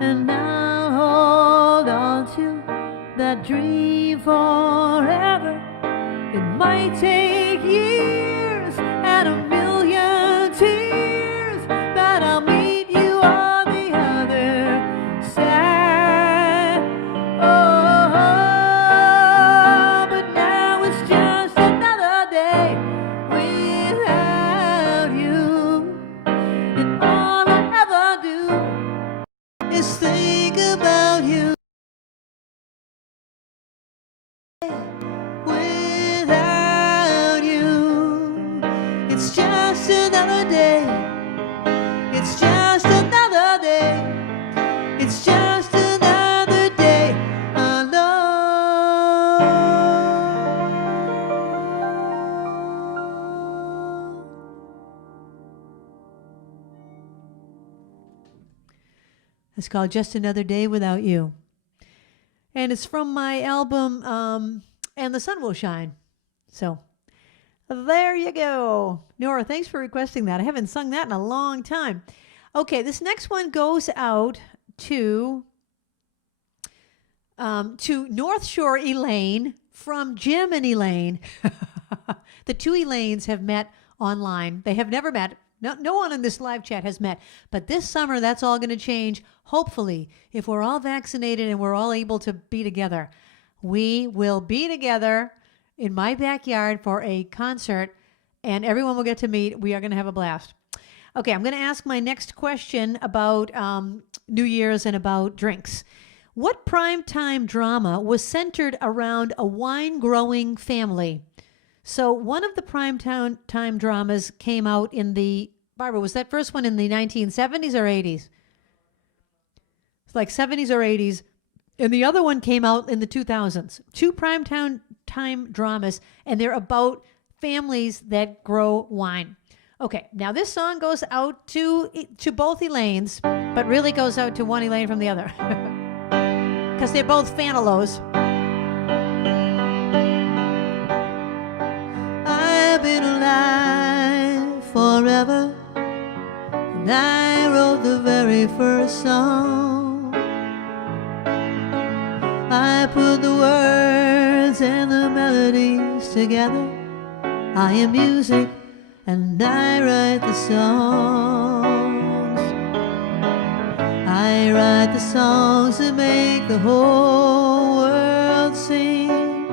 and I'll hold on to that dream forever. It might take years and a million tears, but I'll meet you on the other side. Oh, but now it's just another day without you, and all I ever do is think about you. Without you, it's just another day. It's just another day. It's just another day alone. It's called Just Another Day Without You. And it's from my album, And the Sun Will Shine. So, there you go. Norah, thanks for requesting that. I haven't sung that in a long time. Okay, this next one goes out to North Shore Elaine from Jim and Elaine. The two Elaines have met online. They have never met. No one in this live chat has met. But this summer, that's all going to change. Hopefully, if we're all vaccinated and we're all able to be together, we will be together in my backyard for a concert, and everyone will get to meet. We are going to have a blast. Okay, I'm going to ask my next question about New Year's and about drinks. What primetime drama was centered around a wine-growing family? So one of the primetime dramas came out in the, Barbara, was that first one in the 1970s or 80s? It's like 70s or 80s. And the other one came out in the 2000s. Two primetime dramas, and they're about families that grow wine. Okay, now this song goes out to both Elaines, but really goes out to one Elaine from the other. Because they're both Fanalos. forever, and I wrote the very first song. I put the words and the melodies together. I am music and I write the songs. I write the songs that make the whole world sing.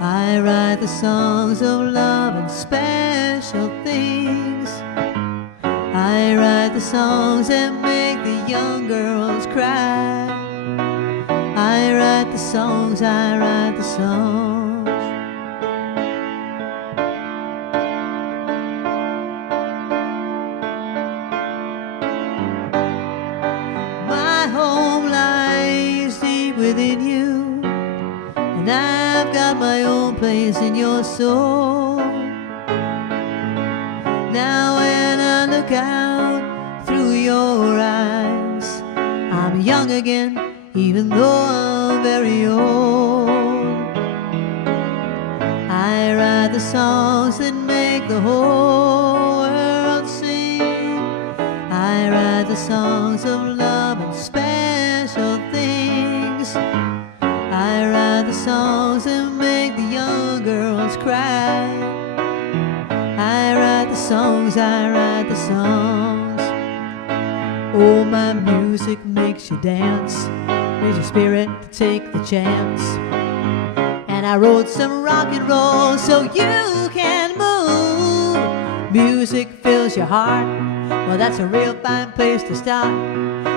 I write the songs of love and special things. I write the songs that make the young girls cry. I write the songs, I write the songs. My home lies deep within you, and I've got my own place in your soul. Now when I look out through your eyes, I'm young again, even though I'm very old. I write the songs that make the whole world sing. I write the songs of love and special things. I write the songs that make the young girls cry. I write the songs, I write the songs. Oh, my music makes you dance, raise your spirit to take the chance. And I wrote some rock and roll so you can move. Music fills your heart, well, that's a real fine place to start.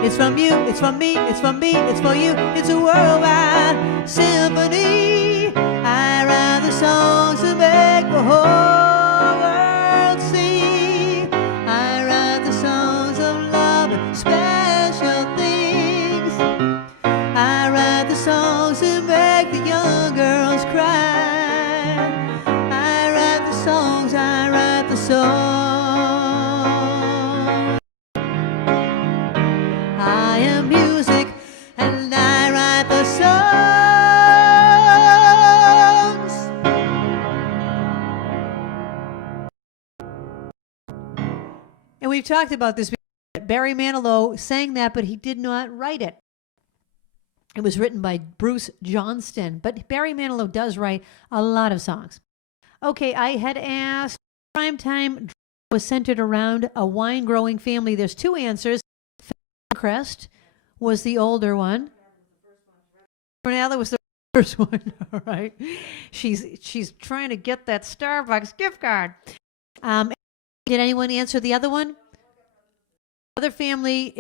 It's from you, it's from me, it's from me, it's for you. It's a worldwide symphony. I write the songs that make the whole world sing. I write the songs of love and special things. I write the songs that make the young girls cry. I write the songs, I write the songs. I am music and I write the songs. And we've talked about this. Barry Manilow sang that, but he did not write it. It was written by Bruce Johnston, but Barry Manilow does write a lot of songs. Okay, I had asked, primetime was centered around a wine-growing family. There's two answers. Crest was the older one. Fernella was the first one. All right. She's trying to get that Starbucks gift card. Did anyone answer the other one? Other family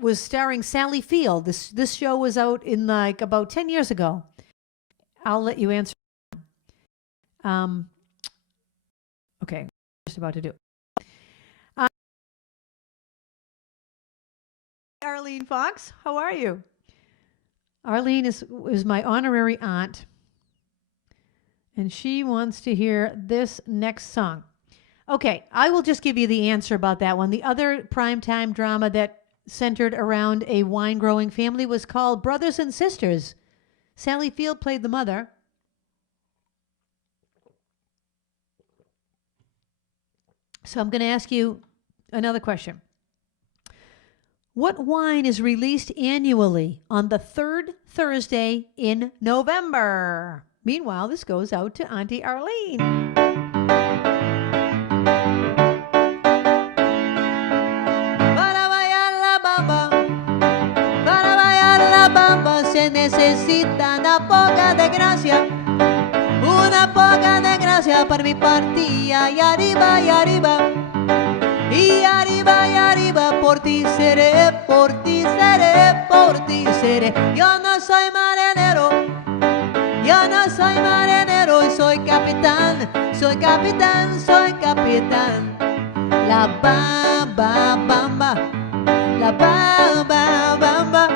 was starring Sally Field. This show was out in like about 10 years ago. I'll let you answer. Okay, just about to do. Arlene Fox, how are you? Arlene is my honorary aunt, and she wants to hear this next song. Okay, I will just give you the answer about that one. The other primetime drama that centered around a wine-growing family was called Brothers and Sisters. Sally Field played the mother. So I'm going to ask you another question. What wine is released annually on the third Thursday in November? Meanwhile, this goes out to Auntie Arlene. Se necesita una poca de gracia para mi partida y arriba, y arriba, por ti seré, por ti seré, por ti seré. Yo no soy marinero, y soy capitán, soy capitán, soy capitán. La bamba, bamba, la bamba, bamba,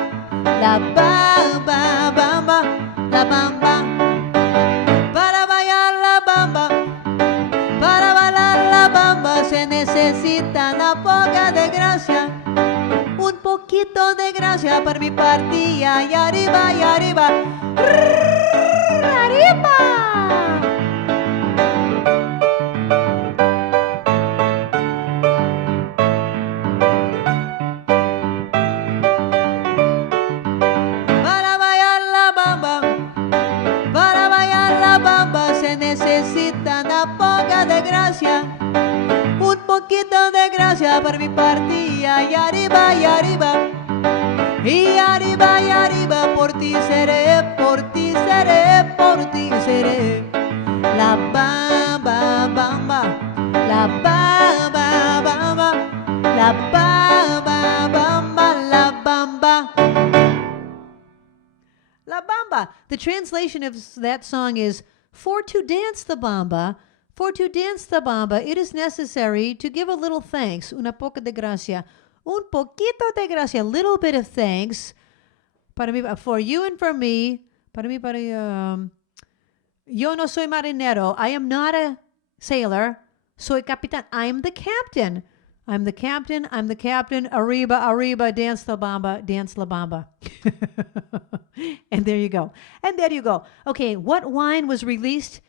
la bamba, bamba, la bamba. Para bailar la bamba, se necesita una poca de gracia, un poquito de gracia para mi partida y arriba, arriba. gracia, un poquito de gracia para mi partida. Y arriba, y arriba, y arriba, y arriba, por ti seré, por ti seré, por ti seré. La bamba, bamba, la bamba, bamba, la bamba, bamba, la bamba. La bamba. The translation of that song is, for to dance the bamba, for to dance the bamba, it is necessary to give a little thanks, una poca de gracia, un poquito de gracia, a little bit of thanks, para mí, for you and for me, para mí, yo no soy marinero, I am not a sailor, soy capitán, I am the captain. I'm the captain, I'm the captain, arriba, arriba, dance la bamba. And there you go. And there you go. Okay, what wine is released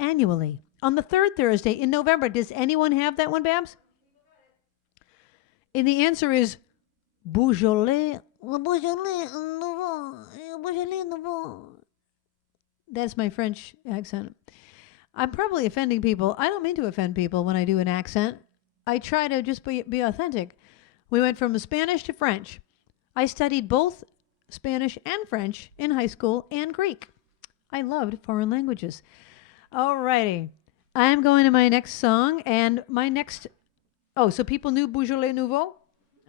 annually on the third Thursday in November? Does anyone have that one, Babs? And the answer is Beaujolais. That's my French accent. I'm probably offending people. I don't mean to offend people when I do an accent. I try to just be authentic. We went from Spanish to French. I studied both Spanish and French in high school and Greek. I loved foreign languages. All righty. I'm going to my next song and my next... Oh, so people knew Beaujolais Nouveau?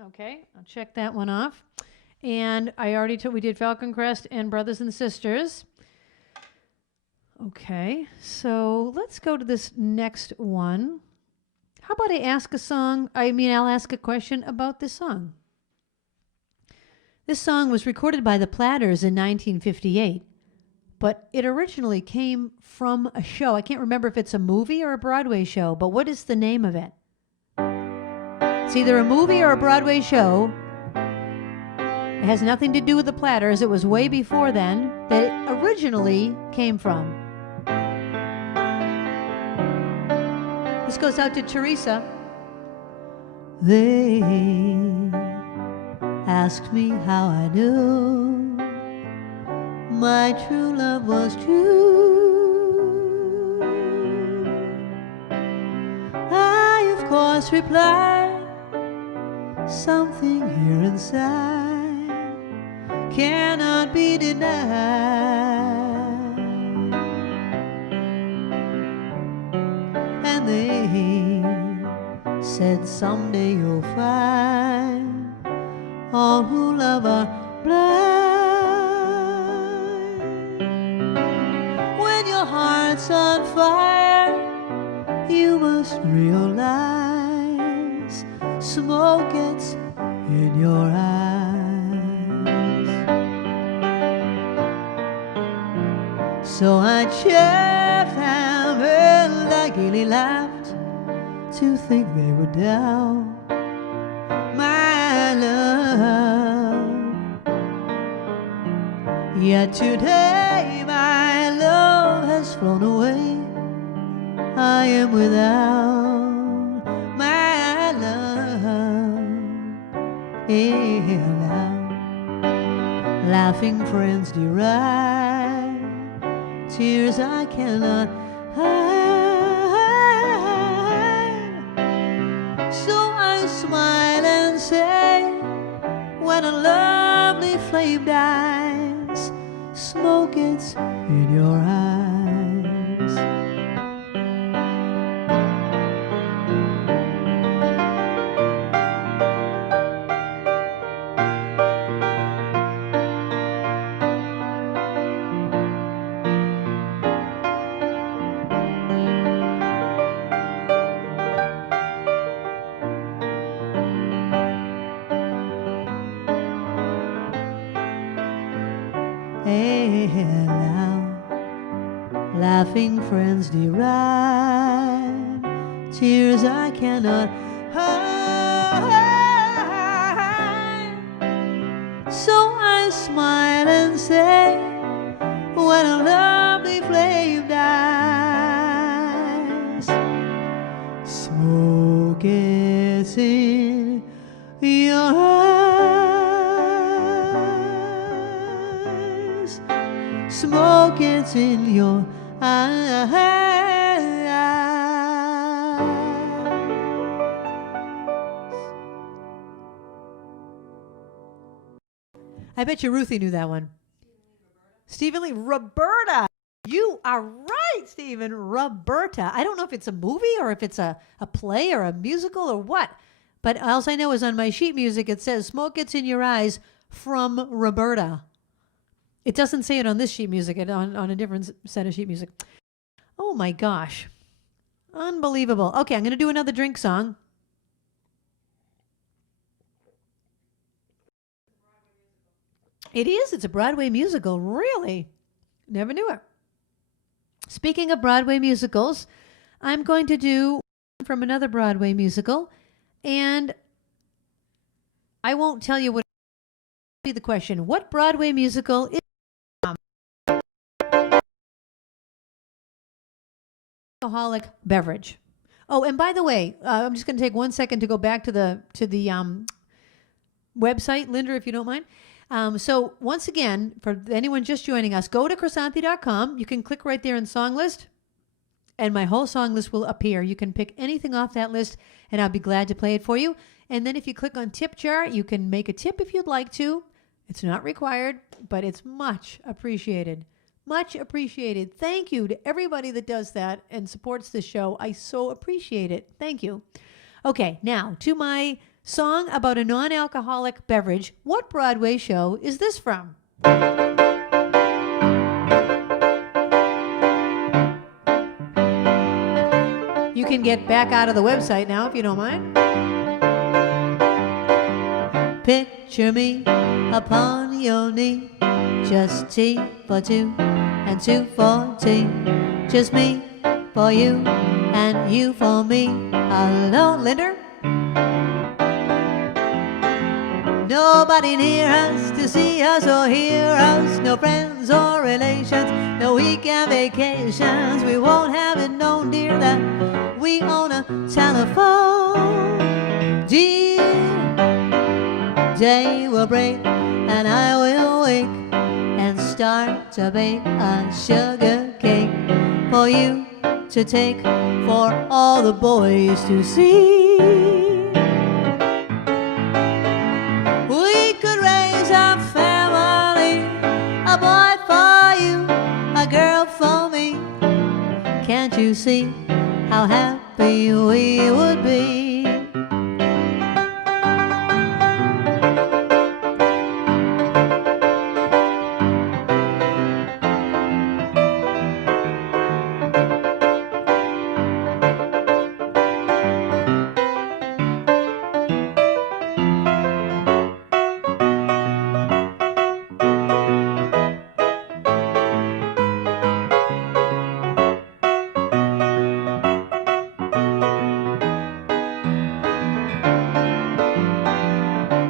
Okay, I'll check that one off. And I already told we did Falcon Crest and Brothers and Sisters. Okay, so let's go to this next one. How about I'll ask a question about this song. This song was recorded by the Platters in 1958, but it originally came from a show. I can't remember if it's a movie or a Broadway show, but what is the name of it? It's either a movie or a Broadway show. It has nothing to do with the Platters. It was way before then that it originally came from. This goes out to Teresa. They asked me how I knew my true love was true. I, of course, replied, something here inside cannot be denied. And they said someday you'll find all who love are blind. When your heart's on fire, you must realize smoke gets in your eyes. So I checked them and I gaily laughed to think they were down, my love. Yet today my love has flown away. I am without my love. And now laughing friends deride tears I cannot hide. So I smile and say, when a lovely flame dies, smoke gets in your eyes. And now laughing friends deride tears I cannot hide. So I smile and say, when a lovely flame dies, smoke gets in your eyes. Smoke gets in your eyes. I bet you Ruthie knew that one. Stephen Lee. Roberta. You are right, Stephen. Roberta. I don't know if it's a movie or if it's a play or a musical or what. But all I know is on my sheet music it says, Smoke Gets in Your Eyes from Roberta. It doesn't say it on this sheet music, on a different set of sheet music. Oh my gosh. Unbelievable. Okay, I'm going to do another drink song. It is. It's a Broadway musical. Really? Never knew it. Speaking of Broadway musicals, I'm going to do from another Broadway musical, and I won't tell you what. The question: what Broadway musical is alcoholic beverage? Oh, and by the way, I'm just going to take 1 second to go back to the website, Linda, if you don't mind. So once again, for anyone just joining us, go to Krisanthi.com. You can click right there in song list, and my whole song list will appear. You can pick anything off that list, and I'll be glad to play it for you. And then if you click on tip jar, you can make a tip if you'd like to. It's not required, but it's much appreciated. Much appreciated. Thank you to everybody that does that and supports the show. I so appreciate it. Thank you. Okay, now to my song about a non-alcoholic beverage. What Broadway show is this from? You can get back out of the website now if you don't mind. Picture me upon your knee, just tea for two and two for tea, just me for you and you for me. Hello, Linda. Nobody near us to see us or hear us, no friends or relations, no weekend vacations. We won't have it known, dear, that we own a telephone. Dear, day will break and I will wake and start to bake a sugar cake for you to take, for all the boys to see. We could raise a family, a boy for you, a girl for me. Can't you see how happy we would be?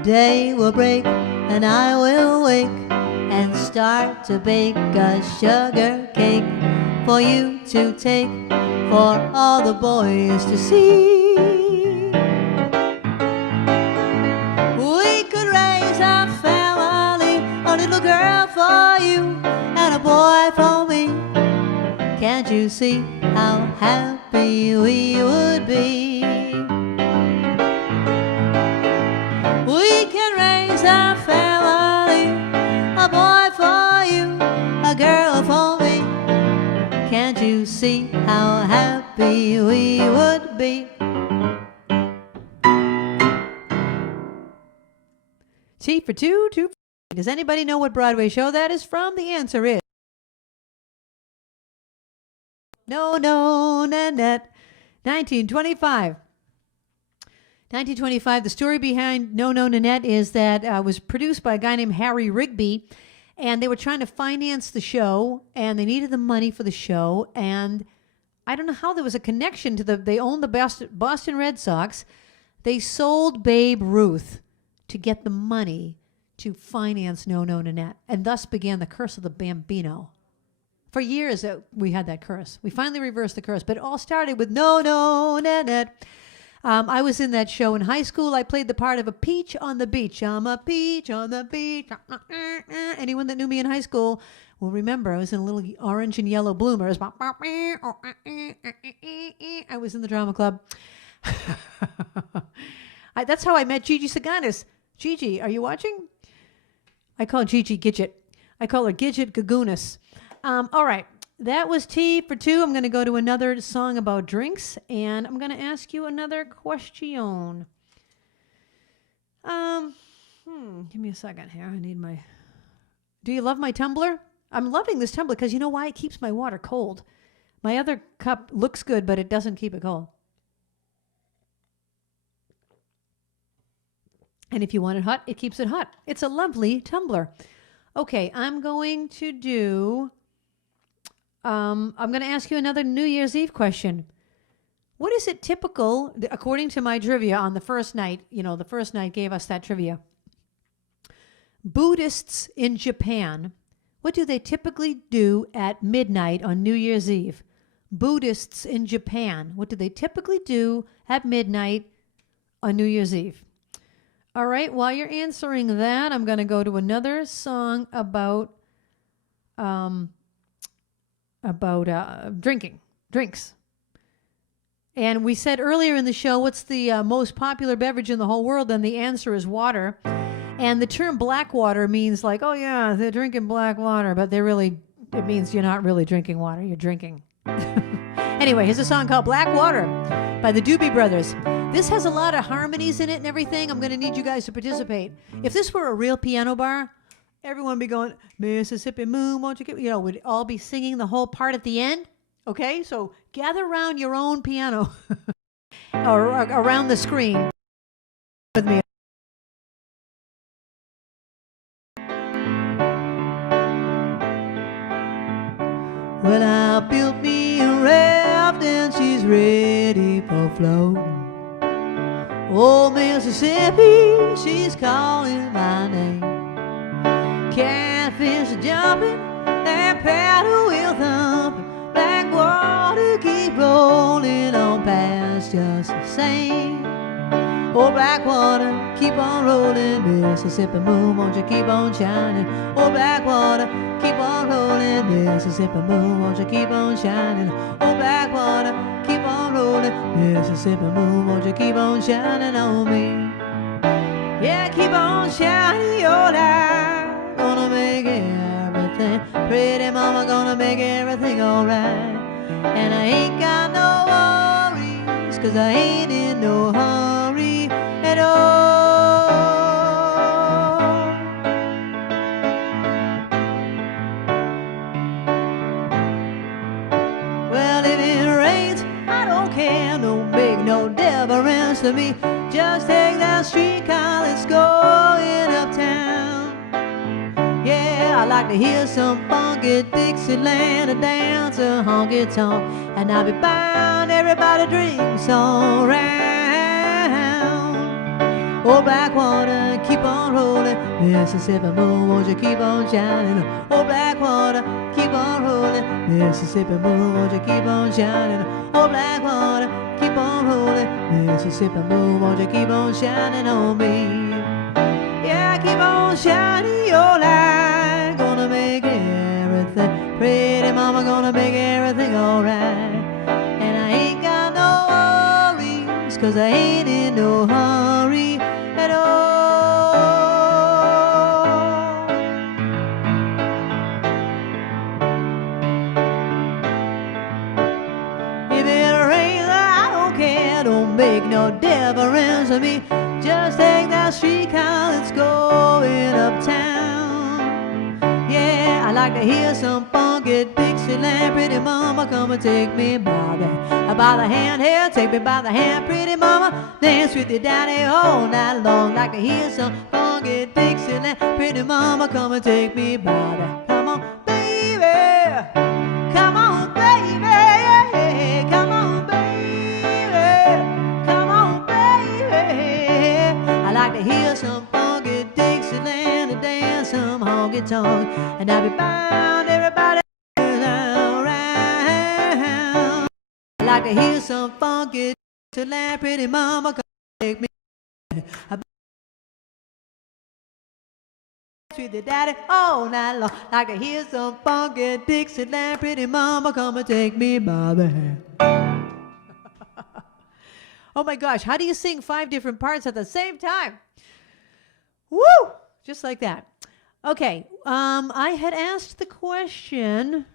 Day will break and I will wake and start to bake a sugar cake for you to take, for all the boys to see. We could raise a family, a little girl for you and a boy for me. Can't you see how happy we would be? We can raise a family, a boy for you, a girl for me. Can't you see how happy we would be? Tea for two, two for three. Does anybody know what Broadway show that is from? The answer is No, Nanette. 1925. 1925, the story behind No, Nanette is that it was produced by a guy named Harry Rigby, and they were trying to finance the show, and they needed the money for the show, and I don't know how there was a connection to they owned the Boston Red Sox. They sold Babe Ruth to get the money to finance No, Nanette, and thus began the curse of the Bambino. For years, we had that curse. We finally reversed the curse, but it all started with No, Nanette. I was in that show in high school. I played the part of a peach on the beach. I'm a peach on the beach. Anyone that knew me in high school will remember I was in a little orange and yellow bloomers. I was in the drama club. That's how I met Gigi Saganis. Gigi, are you watching? I call Gigi Gidget. I call her Gidget Gagunas. All right. That was tea for two. I'm going to go to another song about drinks, and I'm going to ask you another question. Give me a second here. I need my... Do you love my tumbler? I'm loving this tumbler because you know why? It keeps my water cold. My other cup looks good, but it doesn't keep it cold. And if you want it hot, it keeps it hot. It's a lovely tumbler. Okay, I'm going to ask you another New Year's Eve question. What is it typical, according to my trivia on the first night, the first night gave us that trivia. Buddhists in Japan, what do they typically do at midnight on New Year's Eve? Buddhists in Japan, what do they typically do at midnight on New Year's Eve? All right, while you're answering that, I'm going to go to another song about drinks. And we said earlier in the show, what's the most popular beverage in the whole world? And the answer is water. And the term black water means like, oh yeah, they're drinking black water, but it means you're not really drinking water, you're drinking. Anyway, here's a song called Black Water by the Doobie Brothers. This has a lot of harmonies in it and everything. I'm going to need you guys to participate. If this were a real piano bar, everyone would be going, Mississippi Moon, won't you give, we'd all be singing the whole part at the end. Okay, so gather around your own piano or around the screen with me. Well, I built me a raft and she's ready for floating. Oh, Mississippi, she's calling my name. Catfish are jumping, that paddle wheel thumping. Black water keep rolling on past just the same. Oh, black water, keep on rolling, Mississippi moon, won't you keep on shining? Oh, black water, keep on rolling, Mississippi moon, won't you keep on shining? Oh, black water, keep on rolling, Mississippi moon, won't you keep on shining on me? Yeah, keep on shining your light, gonna make everything pretty, mama, gonna make everything alright. And I ain't got no worries, 'cause I ain't in no hurry at all. Well, if it rains, I don't care, don't make no difference to me. Just take that streetcar, let's go in uptown. Yeah, I like to hear some funky Dixieland, a dance, a honky tonk, and I'll be bound everybody drinks all round. Oh, black water, keep on rolling, Mississippi moon, won't you keep on shining? Oh, black water, keep on rolling, Mississippi moon, won't you keep on shining? Oh, black water, keep on rolling, Mississippi moon, won't you keep on shining on me? Yeah, keep on shining your light, gonna make everything pretty, mama, gonna make everything alright. And I ain't got no worries, 'cause I ain't in no hurry at all. If it rains, I don't care, don't make no difference to me. Just take that streetcar, let's go in uptown. Yeah, I like to hear some funky Dixieland. Pretty mama, come and take me by the hand here. Take me by the hand, pretty mama. Dance with your daddy all night long. Like to hear some funky Dixieland. Pretty mama, come and take me by the. Come on, baby. Come on, baby. Come on, baby. Come on, baby. I like to hear some funky Dixieland and dance some honky tonk, and I'll be bound everybody around. I like to hear some funky Dixieland, pretty mama, come take me. I with your daddy all night long. Like to hear some funky Dixieland, pretty mama, come and take me by the hand. Oh my gosh, how do you sing 5 different parts at the same time? Woo! Just like that. Okay, I had asked the question.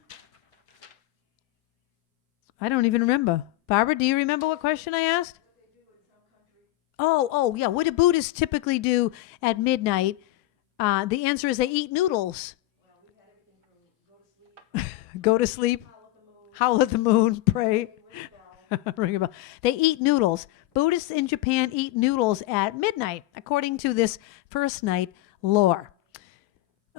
I don't even remember. Barbara, do you remember what question I asked? Oh, yeah. What do Buddhists typically do at midnight? The answer is they eat noodles. Go to sleep, howl at the moon, pray, ring a bell. They eat noodles. Buddhists in Japan eat noodles at midnight, according to this first night lore.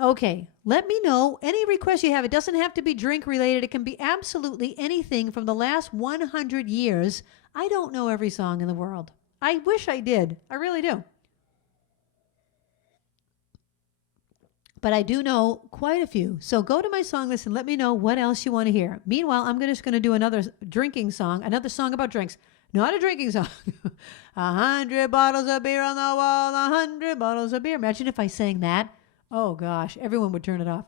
Okay, let me know any requests you have. It doesn't have to be drink related. It can be absolutely anything from the last 100 years. I don't know every song in the world. I wish I did. I really do. But I do know quite a few. So go to my song list and let me know what else you want to hear. Meanwhile, I'm just going to do another drinking song, another song about drinks. Not a drinking song. 100 bottles of beer on the wall, 100 bottles of beer. Imagine if I sang that. Oh, gosh, everyone would turn it off.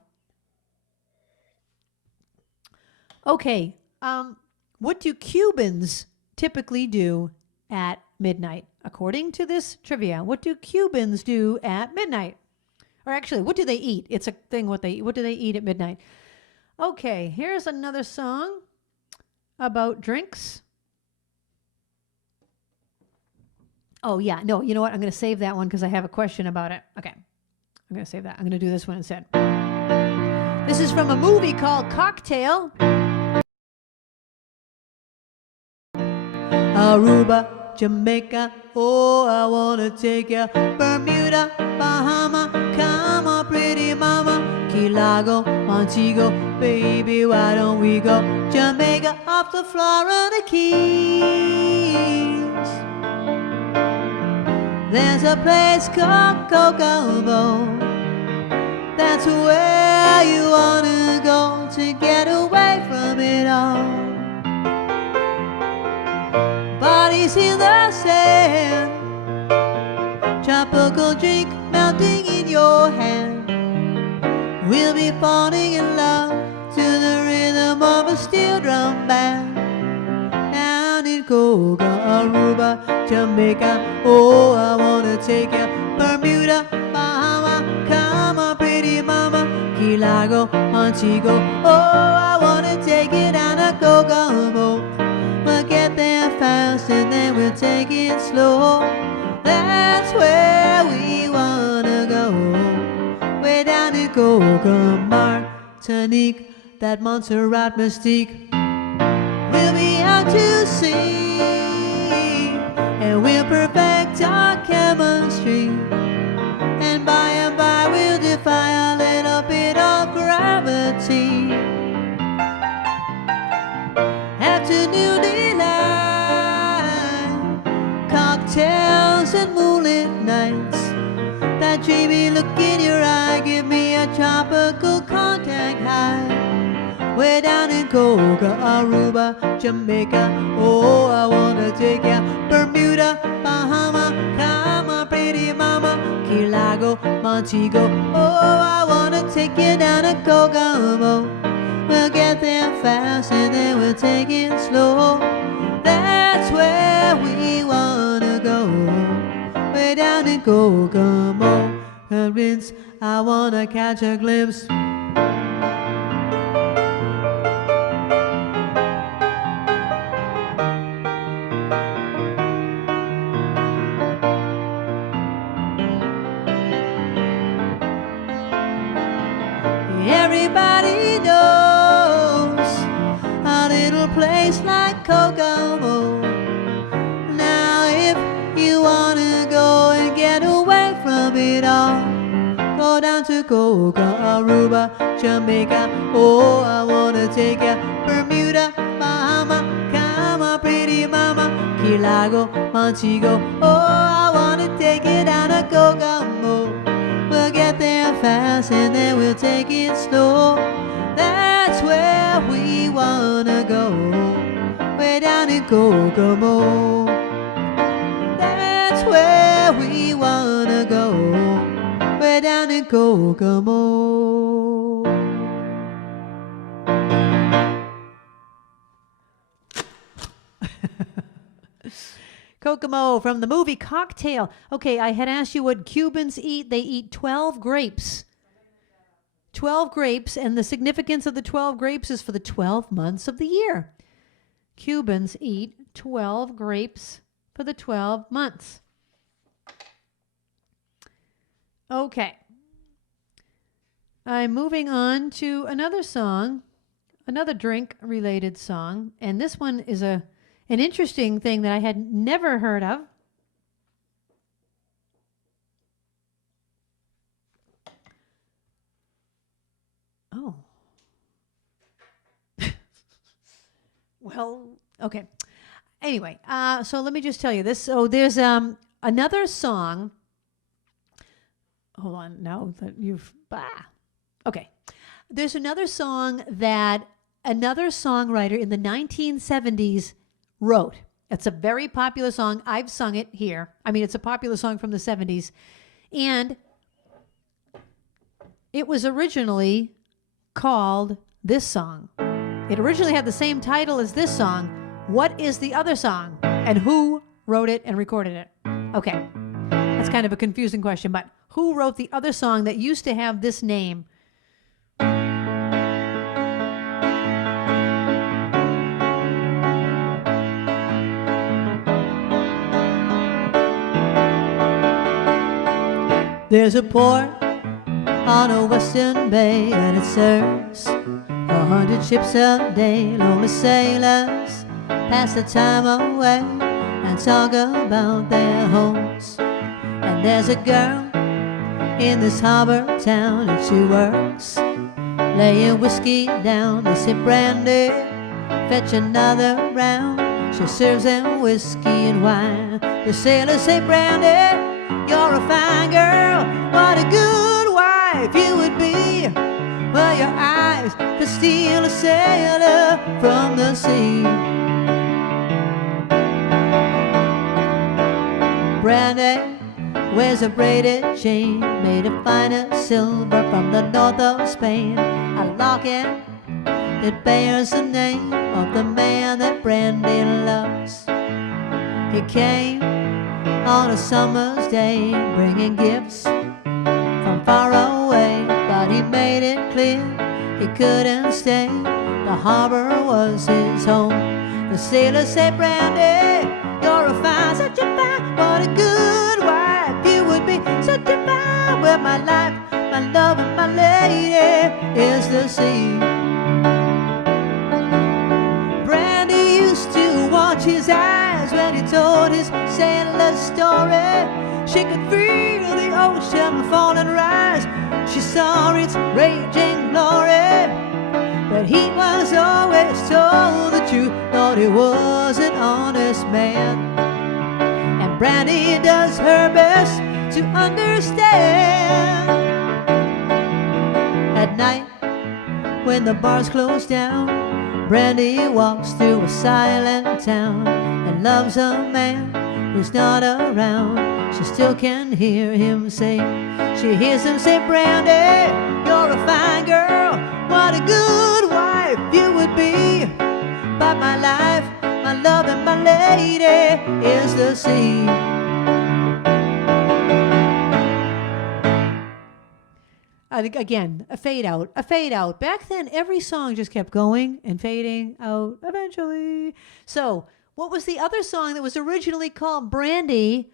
Okay, what do Cubans typically do at midnight? According to this trivia, what do Cubans do at midnight? Or actually, what do they eat? It's a thing what they eat. What do they eat at midnight? Okay, here's another song about drinks. Oh, yeah, no, you know what? I'm going to save that one because I have a question about it. Okay. I'm going to save that. I'm going to do this one instead. This is from a movie called Cocktail. Aruba, Jamaica, oh, I want to take you. Bermuda, Bahama, come on, pretty mama. Key Largo, Montego, baby, why don't we go? Jamaica, off the Florida Keys. There's a place called Kokomo. That's where you wanna go to get away from it all. Bodies in the sand, tropical drink melting in your hand. We'll be falling in love to the rhythm of a steel drum band. Down in Coca, Aruba, Jamaica, oh, I wanna take you. Bermuda, Bahama, come on, pretty mama. Key Largo, Montego, oh, I wanna take you down to Kokomo. We'll get there fast and then we'll take it slow. That's where we wanna go. Way down in Coca, Martinique, that Montserrat mystique. We'll be out to sea, and we'll perfect our chemistry. And by we'll defy a little bit of gravity. Afternoon delight, cocktails and moonlit nights. That dreamy look in your eye, give me a tropical contact high. Way down in Coca, Aruba, Jamaica, oh, I wanna take ya. Bermuda, Bahama, come on, pretty mama. Key Largo, Montego, oh, I wanna take you down to Kokomo. We'll get there fast and then we'll take it slow. That's where we wanna go. Way down in Kokomo, rinse, I wanna catch a glimpse. Everybody knows a little place like Kokomo. Now if you wanna go and get away from it all, go down to Coca, Aruba, Jamaica, oh, I wanna take ya. Bermuda, Bahama, come on, pretty mama. Key Largo, Montego, oh, I wanna take you down to Kokomo. We'll get there fast and then we'll take it slow. That's where we wanna go. Way down in Kokomo. That's where we wanna go. Way down in Kokomo. Kokomo from the movie Cocktail. Okay, I had asked you what Cubans eat. They eat 12 grapes. 12 grapes, and the significance of the 12 grapes is for the 12 months of the year. Cubans eat 12 grapes for the 12 months. Okay. I'm moving on to another song, another drink-related song, and this one is an interesting thing that I had never heard of. Oh. Well, okay. Anyway, so let me just tell you this. So there's another song. Hold on, now that you've... Okay. There's another song that another songwriter in the 1970s wrote. It's a very popular song. I've sung it here. I mean, it's a popular song from the 70s. And it was originally called this song. It originally had the same title as this song. What is the other song? And who wrote it and recorded it? Okay. That's kind of a confusing question, but who wrote the other song that used to have this name? There's a port on a western bay, and it serves 100 ships a day. Lonely sailors pass the time away and talk about their homes. And there's a girl in this harbor town, and she works laying whiskey down. They say, brandy, fetch another round. She serves them whiskey and wine. The sailors say, brandy, you're a fine girl. What a good wife you would be. Well, your eyes could steal a sailor from the sea. Brandy wears a braided chain made of finest silver from the north of Spain. A locket that bears the name of the man that Brandy loves. He came on a summer's day, bringing gifts from far away, but he made it clear he couldn't stay. The harbor was his home. The sailors say, brandy, you're a fine, such a fine, what a good wife you would be, such a fine. Well, my life, my love, and my lady is the sea. Brandy used to watch his eyes when he told his sailor story. She could feel the ocean fall and rise. She saw its raging glory. But he was always told the truth, thought he was an honest man. And Brandy does her best to understand. At night, when the bars close down, Brandy walks through a silent town and loves a man who's not around. She still can hear him say, she hears him say, Brandy, you're a fine girl, what a good wife you would be. But my life, my love, and my lady is the sea. Again, a fade out, a fade out. Back then, every song just kept going and fading out eventually. So, what was the other song that was originally called Brandy?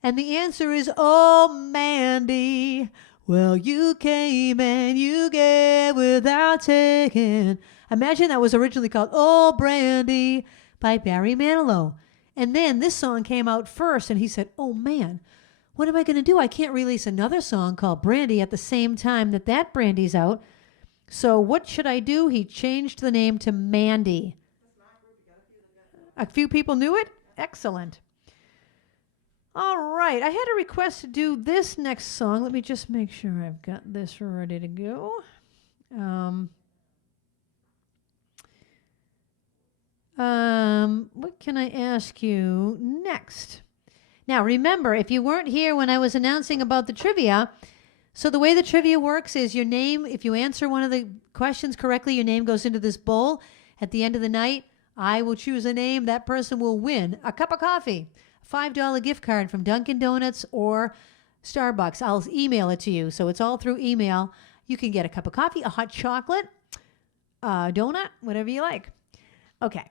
And the answer is, oh, Mandy. Well, you came and you gave without taking. Imagine that was originally called Oh, Brandy by Barry Manilow. And then this song came out first, and he said, oh, man, what am I going to do? I can't release another song called Brandy at the same time that Brandy's out. So what should I do? He changed the name to Mandy. A few people knew it? Excellent. All right. I had a request to do this next song. Let me just make sure I've got this ready to go. What can I ask you next? Now, remember, if you weren't here when I was announcing about the trivia, so the way the trivia works is your name, if you answer one of the questions correctly, your name goes into this bowl. At the end of the night, I will choose a name. That person will win a cup of coffee, a $5 gift card from Dunkin' Donuts or Starbucks. I'll email it to you, so it's all through email. You can get a cup of coffee, a hot chocolate, a donut, whatever you like. Okay.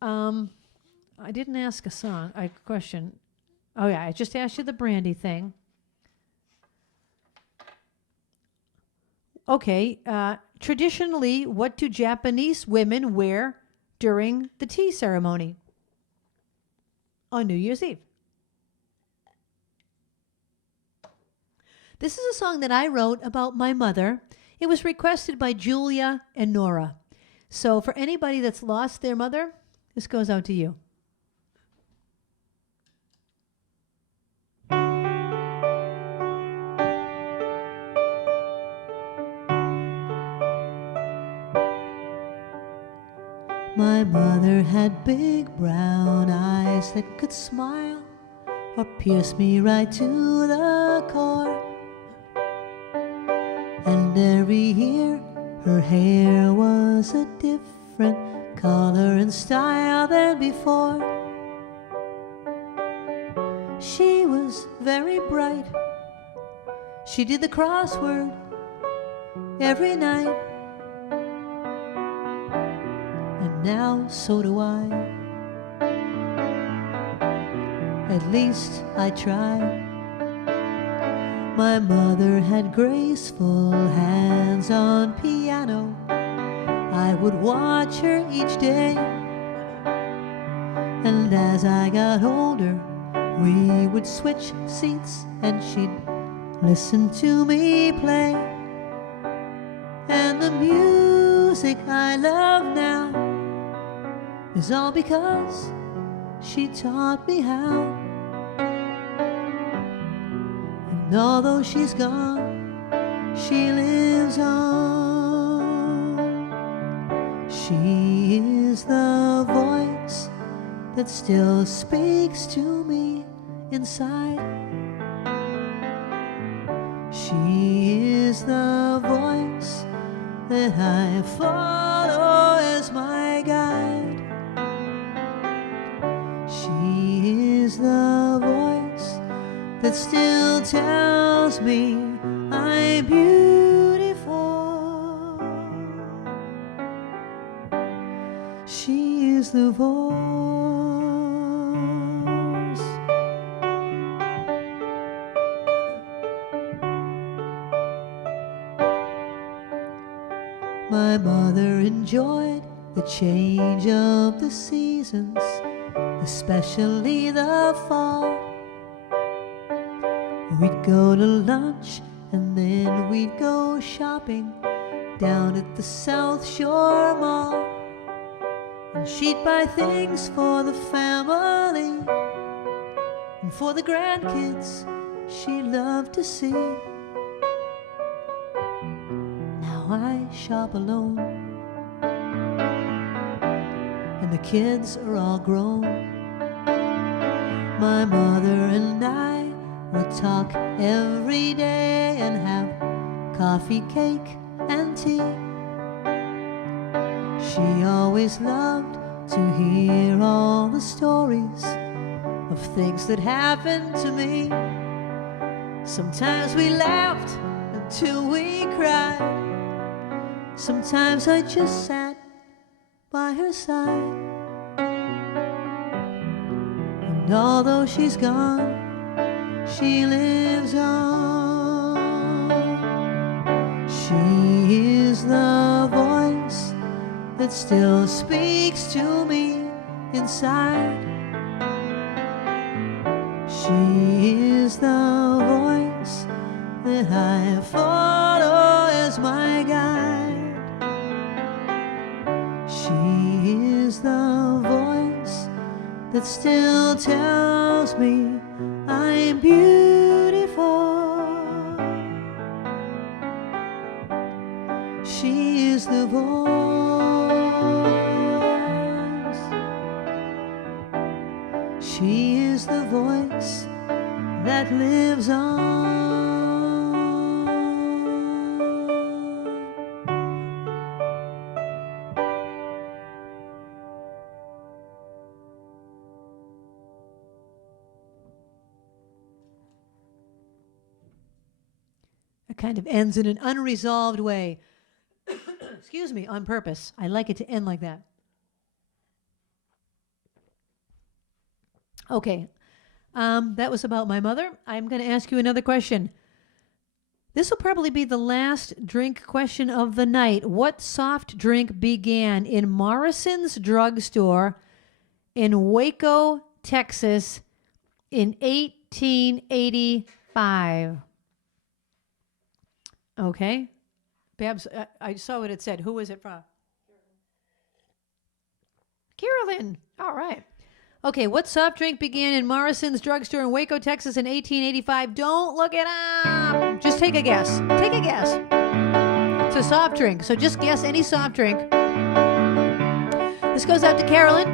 I didn't ask a question. Oh, yeah, I just asked you the brandy thing. Okay. Traditionally, what do Japanese women wear during the tea ceremony on New Year's Eve? This is a song that I wrote about my mother. It was requested by Julia and Norah. So for anybody that's lost their mother, this goes out to you. My mother had big brown eyes that could smile or pierce me right to the core. And every year her hair was a different color and style than before. She was very bright. She did the crossword every night. And now so do I. At least I try. My mother had graceful hands on piano. I would watch her each day. And as I got older, we would switch seats and she'd listen to me play. And the music I love now is all because she taught me how. And although she's gone, she lives on. She is the voice that still speaks to me inside. She is the voice that I follow as my guide. She is the voice that still tells me I'm beautiful. She is the voice. My mother enjoyed the change of the seasons, especially the fall. We'd go to lunch and then we'd go shopping down at the South Shore Mall. And she'd buy things for the family and for the grandkids she loved to see. Now I shop alone and the kids are all grown. My mother and I would talk every day and have coffee, cake, and tea. She always loved to hear all the stories of things that happened to me. Sometimes we laughed until we cried. Sometimes I just sat by her side. And although she's gone, she lives on. She is the voice that still speaks to me inside. She is the voice that I follow as my guide. She is the voice that still tells me I'm beautiful. She is the voice. She is the voice that lives on. kind of ends in an unresolved way. Excuse me, on purpose. I like it to end like that. Okay, that was about my mother. I'm going to ask you another question. This will probably be the last drink question of the night. What soft drink began in Morrison's drugstore in Waco, Texas in 1885? Okay. Babs, I saw what it said. Who was it from? Carolyn. All right. Okay, what soft drink began in Morrison's drugstore in Waco, Texas in 1885? Don't look it up. Just take a guess. Take a guess. It's a soft drink, so just guess any soft drink. This goes out to Carolyn.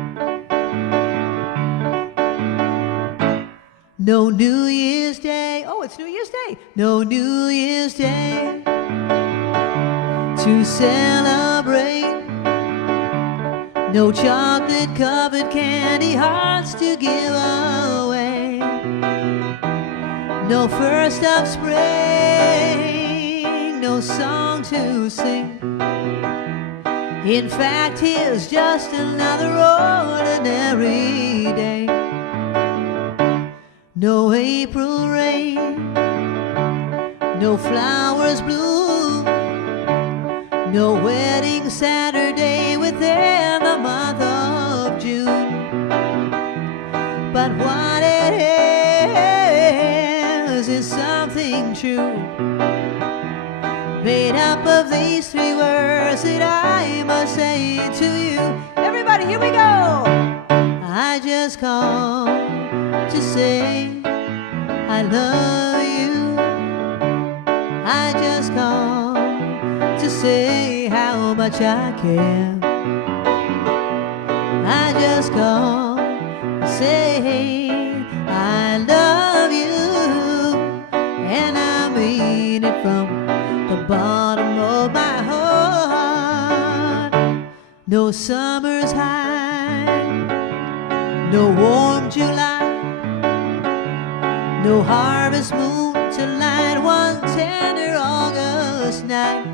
No New Year's Day. Oh, it's New Year's Day. No New Year's Day to celebrate. No chocolate-covered candy hearts to give away. No first of spring, no song to sing. In fact, here's just another ordinary day. No April rain, no flowers bloom, no wedding Saturday within the month of June. But what it is something true, made up of these three words that I must say to you. Everybody, here we go. I just called to say I love you. I just called to say how much I care. I just called to say I love you, and I mean it from the bottom of my heart. No summer's high, no warm July, no harvest moon to light one tender August night.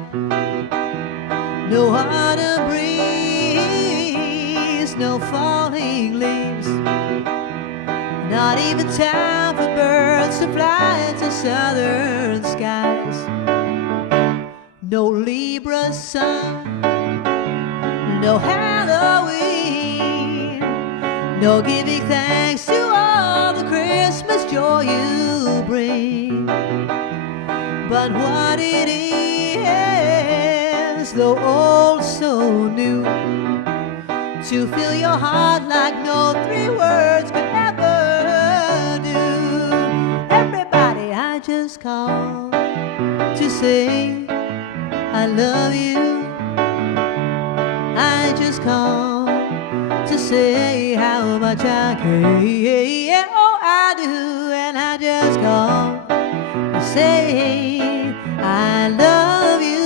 No autumn breeze, no falling leaves, not even time for birds to fly to southern skies. No Libra sun, no Halloween, no giving thanks to all the Christmas joy you bring. But what it is, though old, so new, to fill your heart like no three words could ever do. Everybody, I just called to say I love you. I just called to say how much I care. Oh, I do, and I just called to say I love you.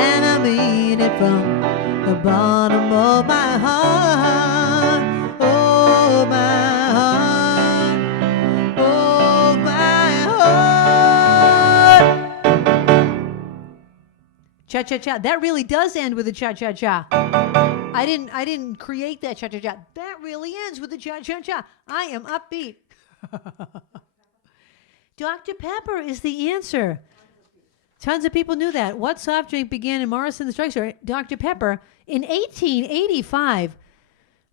And I mean it from the bottom of my heart. Oh, my heart. Oh, my heart. Cha-cha-cha. That really does end with a cha-cha-cha. I didn't create that cha-cha-cha. That really ends with a cha-cha-cha. I am upbeat. Dr. Pepper is the answer. Tons of people knew that. What soft drink began in Morrison's drugstore? Dr. Pepper. In 1885,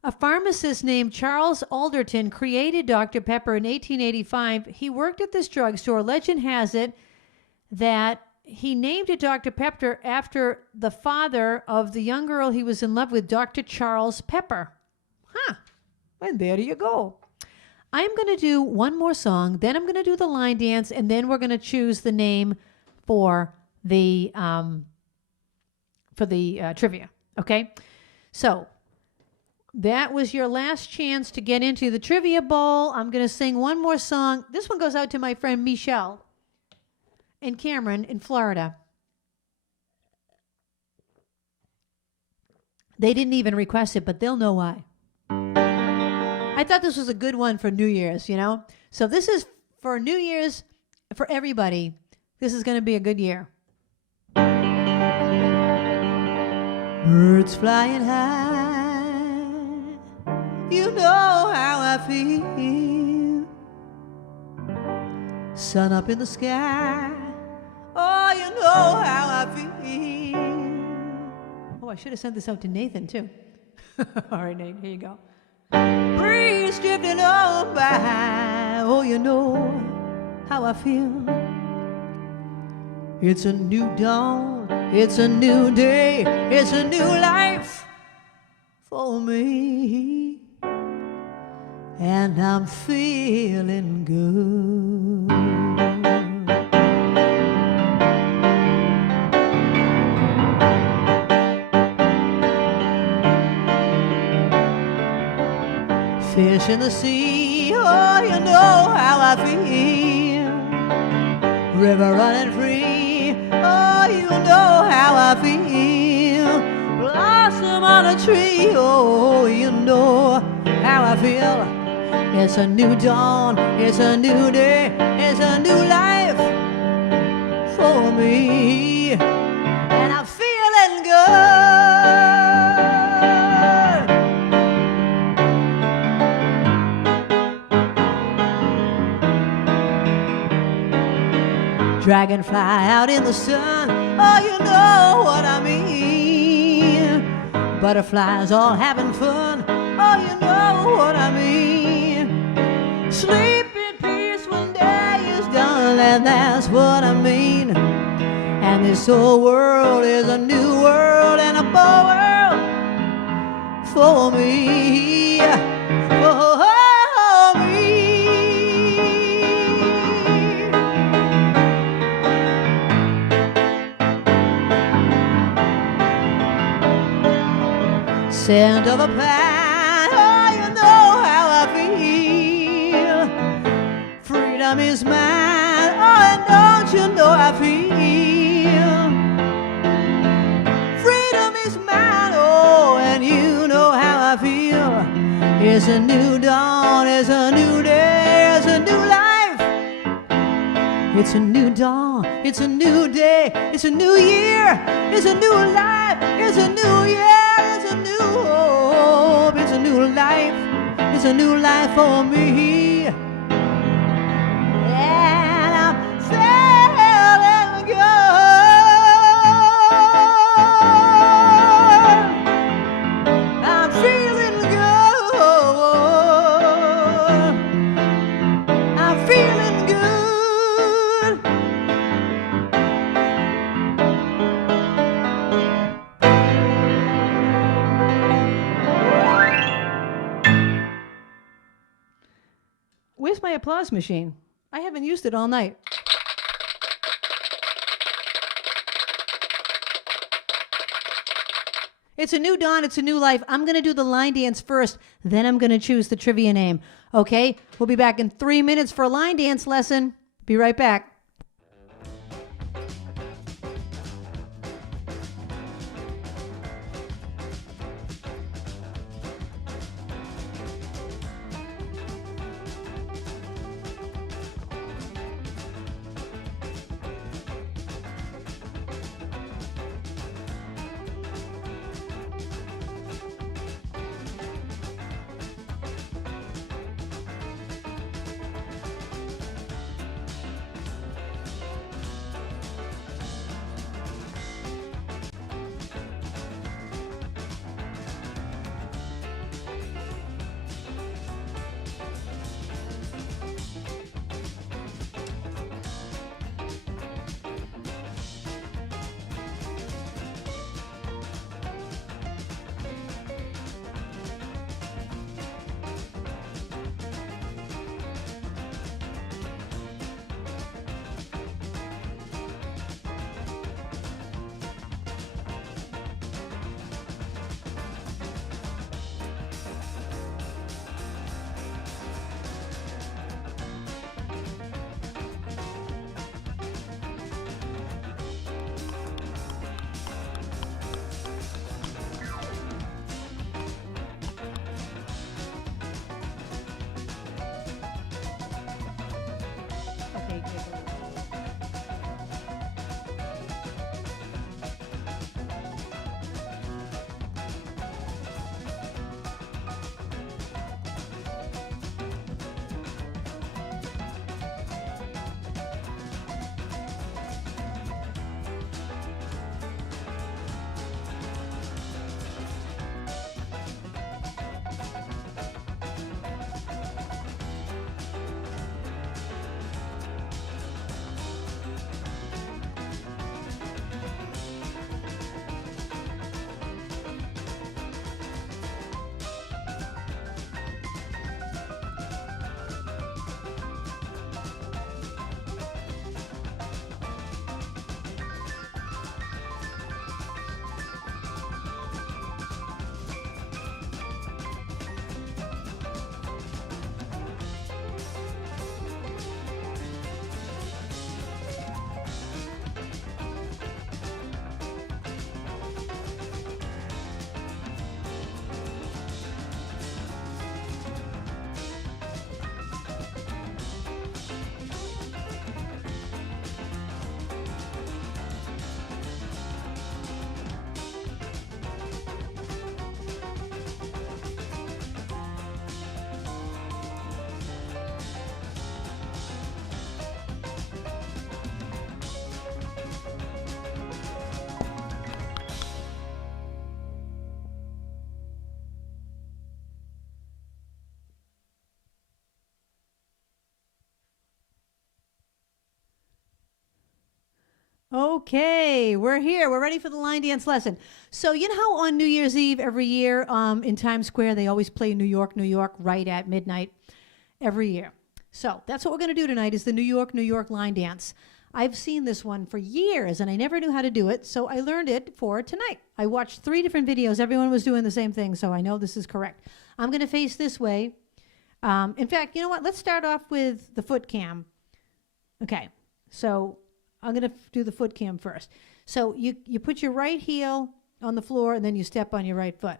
a pharmacist named Charles Alderton created Dr. Pepper in 1885. He worked at this drugstore. Legend has it that he named it Dr. Pepper after the father of the young girl he was in love with, Dr. Charles Pepper. Huh. And there you go. I'm going to do one more song, then I'm going to do the line dance, and then we're going to choose the name for the trivia. Okay? So that was your last chance to get into the trivia bowl. I'm going to sing one more song. This one goes out to my friend Michelle and Cameron in Florida. They didn't even request it, but they'll know why. I thought this was a good one for New Year's, you know? So this is for New Year's, for everybody, this is going to be a good year. Birds flying high, you know how I feel. Sun up in the sky, oh, you know how I feel. Oh, I should have sent this out to Nathan, too. All right, Nate, here you go. Breeze drifting on by, oh, you know how I feel. It's a new dawn, it's a new day, it's a new life for me, and I'm feeling good. Fish in the sea, oh, you know how I feel. River running free, oh, you know how I feel. Blossom on a tree, oh, you know how I feel. It's a new dawn, it's a new day, it's a new life for me, and I'm feeling good. Dragonfly out in the sun, oh, you know what I mean. Butterflies all having fun, oh, you know what I mean. Sleep in peace when day is done, and that's what I mean. And this whole world is a new world and a beau world for me, for me. Scent of a pine, oh, you know how I feel. Freedom is mine, oh, and don't you know I feel. Freedom is mine, oh, and you know how I feel. It's a new dawn, it's a new day, it's a new life. It's a new dawn, it's a new day, it's a new year, it's a new life, it's a new year. It's a new hope, it's a new life, it's a new life for me. And I'm feeling good. I'm feeling good. I'm feeling good. Where's my applause machine? I haven't used it all night. It's a new dawn, it's a new life. I'm going to do the line dance first, then I'm going to choose the trivia name. Okay? We'll be back in 3 minutes for a line dance lesson. Be right back. take a look. Okay, we're here. We're ready for the line dance lesson. So you know how on New Year's Eve every year in Times Square they always play New York, New York right at midnight every year. So that's what we're going to do tonight is the New York, New York line dance. I've seen this one for years and I never knew how to do it, so I learned it for tonight. I watched 3 different videos. Everyone was doing the same thing, so I know this is correct. I'm going to face this way. In fact, you know what? Let's start off with the foot cam. Okay, so I'm going to do the foot cam first. So you put your right heel on the floor and then you step on your right foot.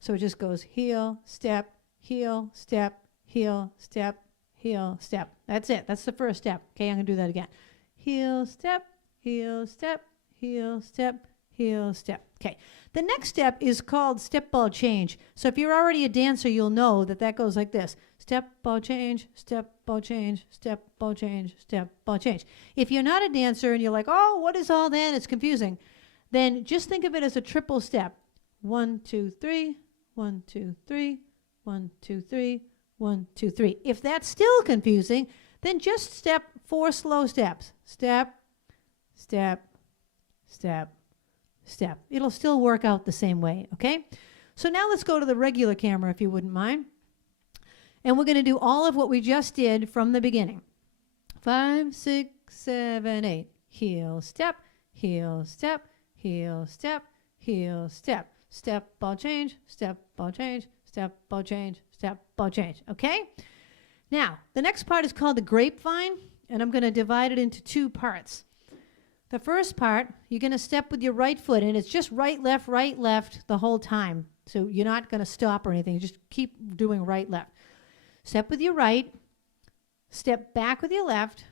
So it just goes heel, step, heel, step, heel, step, heel, step. That's it. That's the first step. Okay, I'm going to do that again. Heel, step, heel, step, heel, step, heel, step. Okay. The next step is called step ball change. So if you're already a dancer, you'll know that that goes like this. Step ball change, step ball change, step ball change, step ball change. If you're not a dancer and you're like, oh, what is all that? It's confusing. Then just think of it as a triple step. 1, 2, 3, 1, 2, 3, 1, 2, 3, 1, 2, 3. If that's still confusing, then just step 4 slow steps. Step, step, step, step. It'll still work out the same way, okay? So now let's go to the regular camera if you wouldn't mind. And we're going to do all of what we just did from the beginning. 5, 6, 7, 8. Heel, step, heel, step, heel, step, heel, step. Step, ball change, step, ball change, step, ball change, step, ball change. Okay? Now, the next part is called the grapevine, and I'm going to divide it into 2 parts. The first part, you're going to step with your right foot, and it's just right, left the whole time. So you're not going to stop or anything. You just keep doing right, left. Step with your right, step back with your left,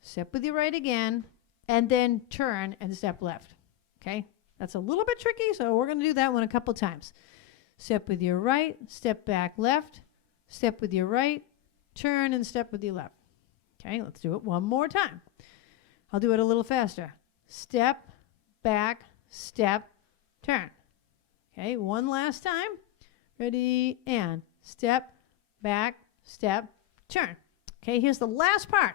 step with your right again, and then turn and step left. Okay? That's a little bit tricky, so we're going to do that one a couple times. Step with your right, step back left, step with your right, turn and step with your left. Okay, let's do it one more time. I'll do it a little faster. Step, back, step, turn. Okay, one last time. Ready, and step, back, step, turn. Okay, here's the last part.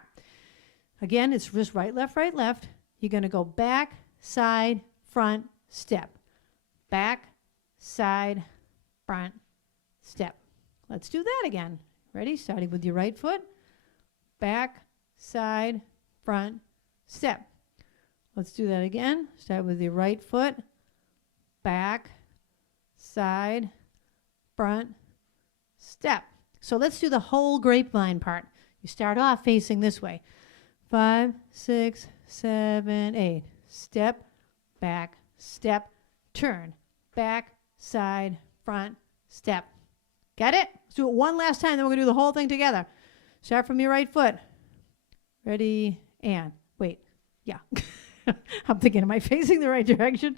Again, it's just right, left, right, left. You're going to go back, side, front, step. Back, side, front, step. Let's do that again. Ready? Starting with your right foot. Back, side, front, step. Let's do that again. Start with your right foot. Back, side, front, step. So let's do the whole grapevine part. You start off facing this way. 5, 6, 7, 8. Step, back, step, turn. Back, side, front, step. Got it? Let's do it one last time, then we're going to do the whole thing together. Start from your right foot. Ready, And wait, yeah. I'm thinking, am I facing the right direction?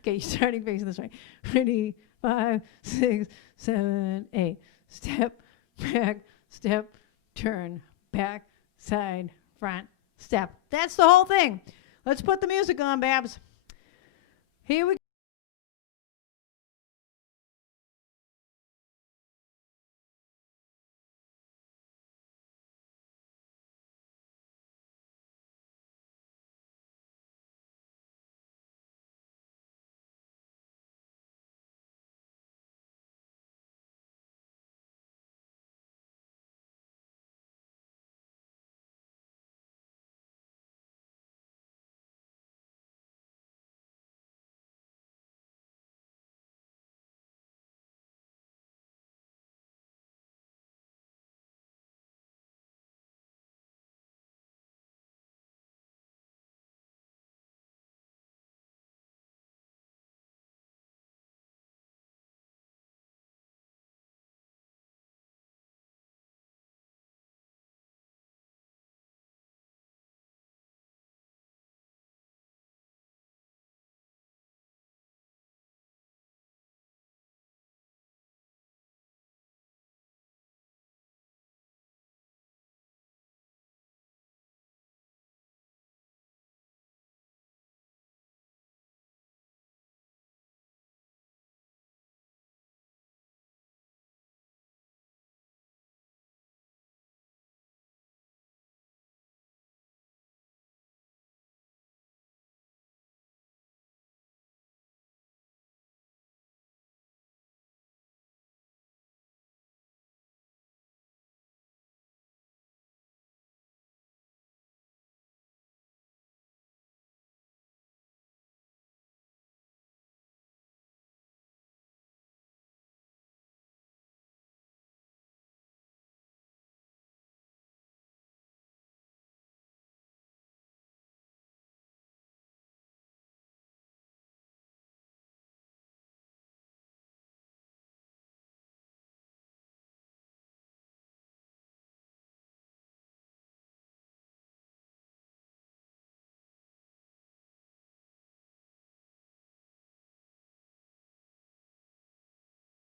Okay, starting facing this way. Ready, 5, 6, 7, 8. Step, back, step, turn, back, side, front, step. That's the whole thing. Let's put the music on, Babs. Here we go.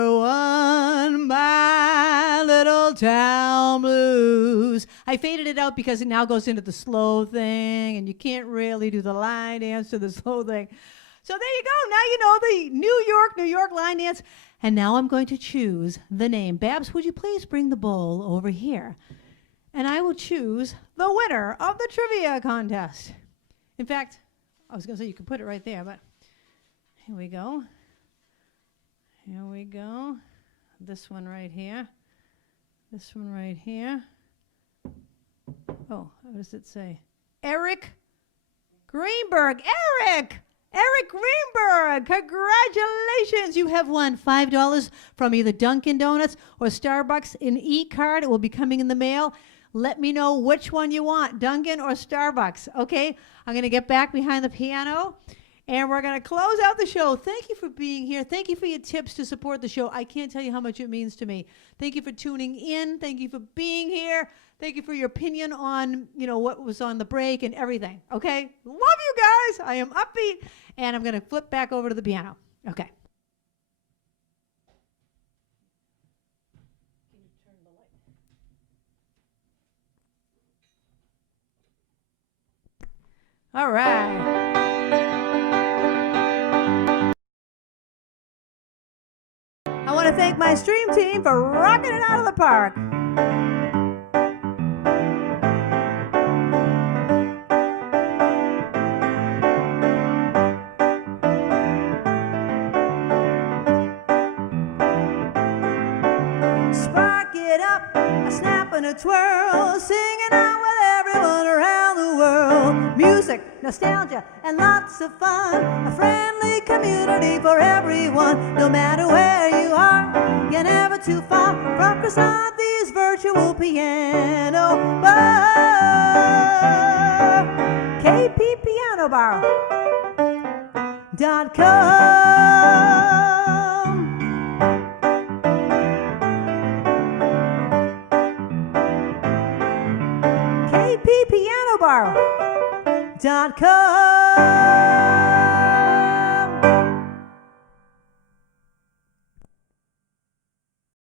On my little town blues. I faded it out because it now goes into the slow thing, and you can't really do the line dance to the slow thing. So there you go. Now you know the New York line dance. And now I'm going to choose the name. Babs, would you please bring the bowl over here? And I will choose the winner of the trivia contest. In fact, I was going to say you could put it right there, but here we go. Here we go. This one right here. This one right here. Oh, what does it say? Eric Greenberg. Eric Greenberg. Congratulations. You have won $5 from either Dunkin' Donuts or Starbucks in e-card. It will be coming in the mail. Let me know which one you want, Dunkin' or Starbucks. Okay, I'm going to get back behind the piano. And we're going to close out the show. Thank you for being here. Thank you for your tips to support the show. I can't tell you how much it means to me. Thank you for tuning in. Thank you for being here. Thank you for your opinion on, what was on the break and everything. Okay? Love you guys. I am upbeat. And I'm going to flip back over to the piano. Okay. All right. I want to thank my stream team for rocking it out of the park. Spark it up, a snap and a twirl, singing out with everyone around the world. Music, nostalgia, and lots of fun. A friendly community for everyone, no matter where you are. You're never too far from Krisanthi's virtual piano bar. kppianobar.com. wheelbarrow.com.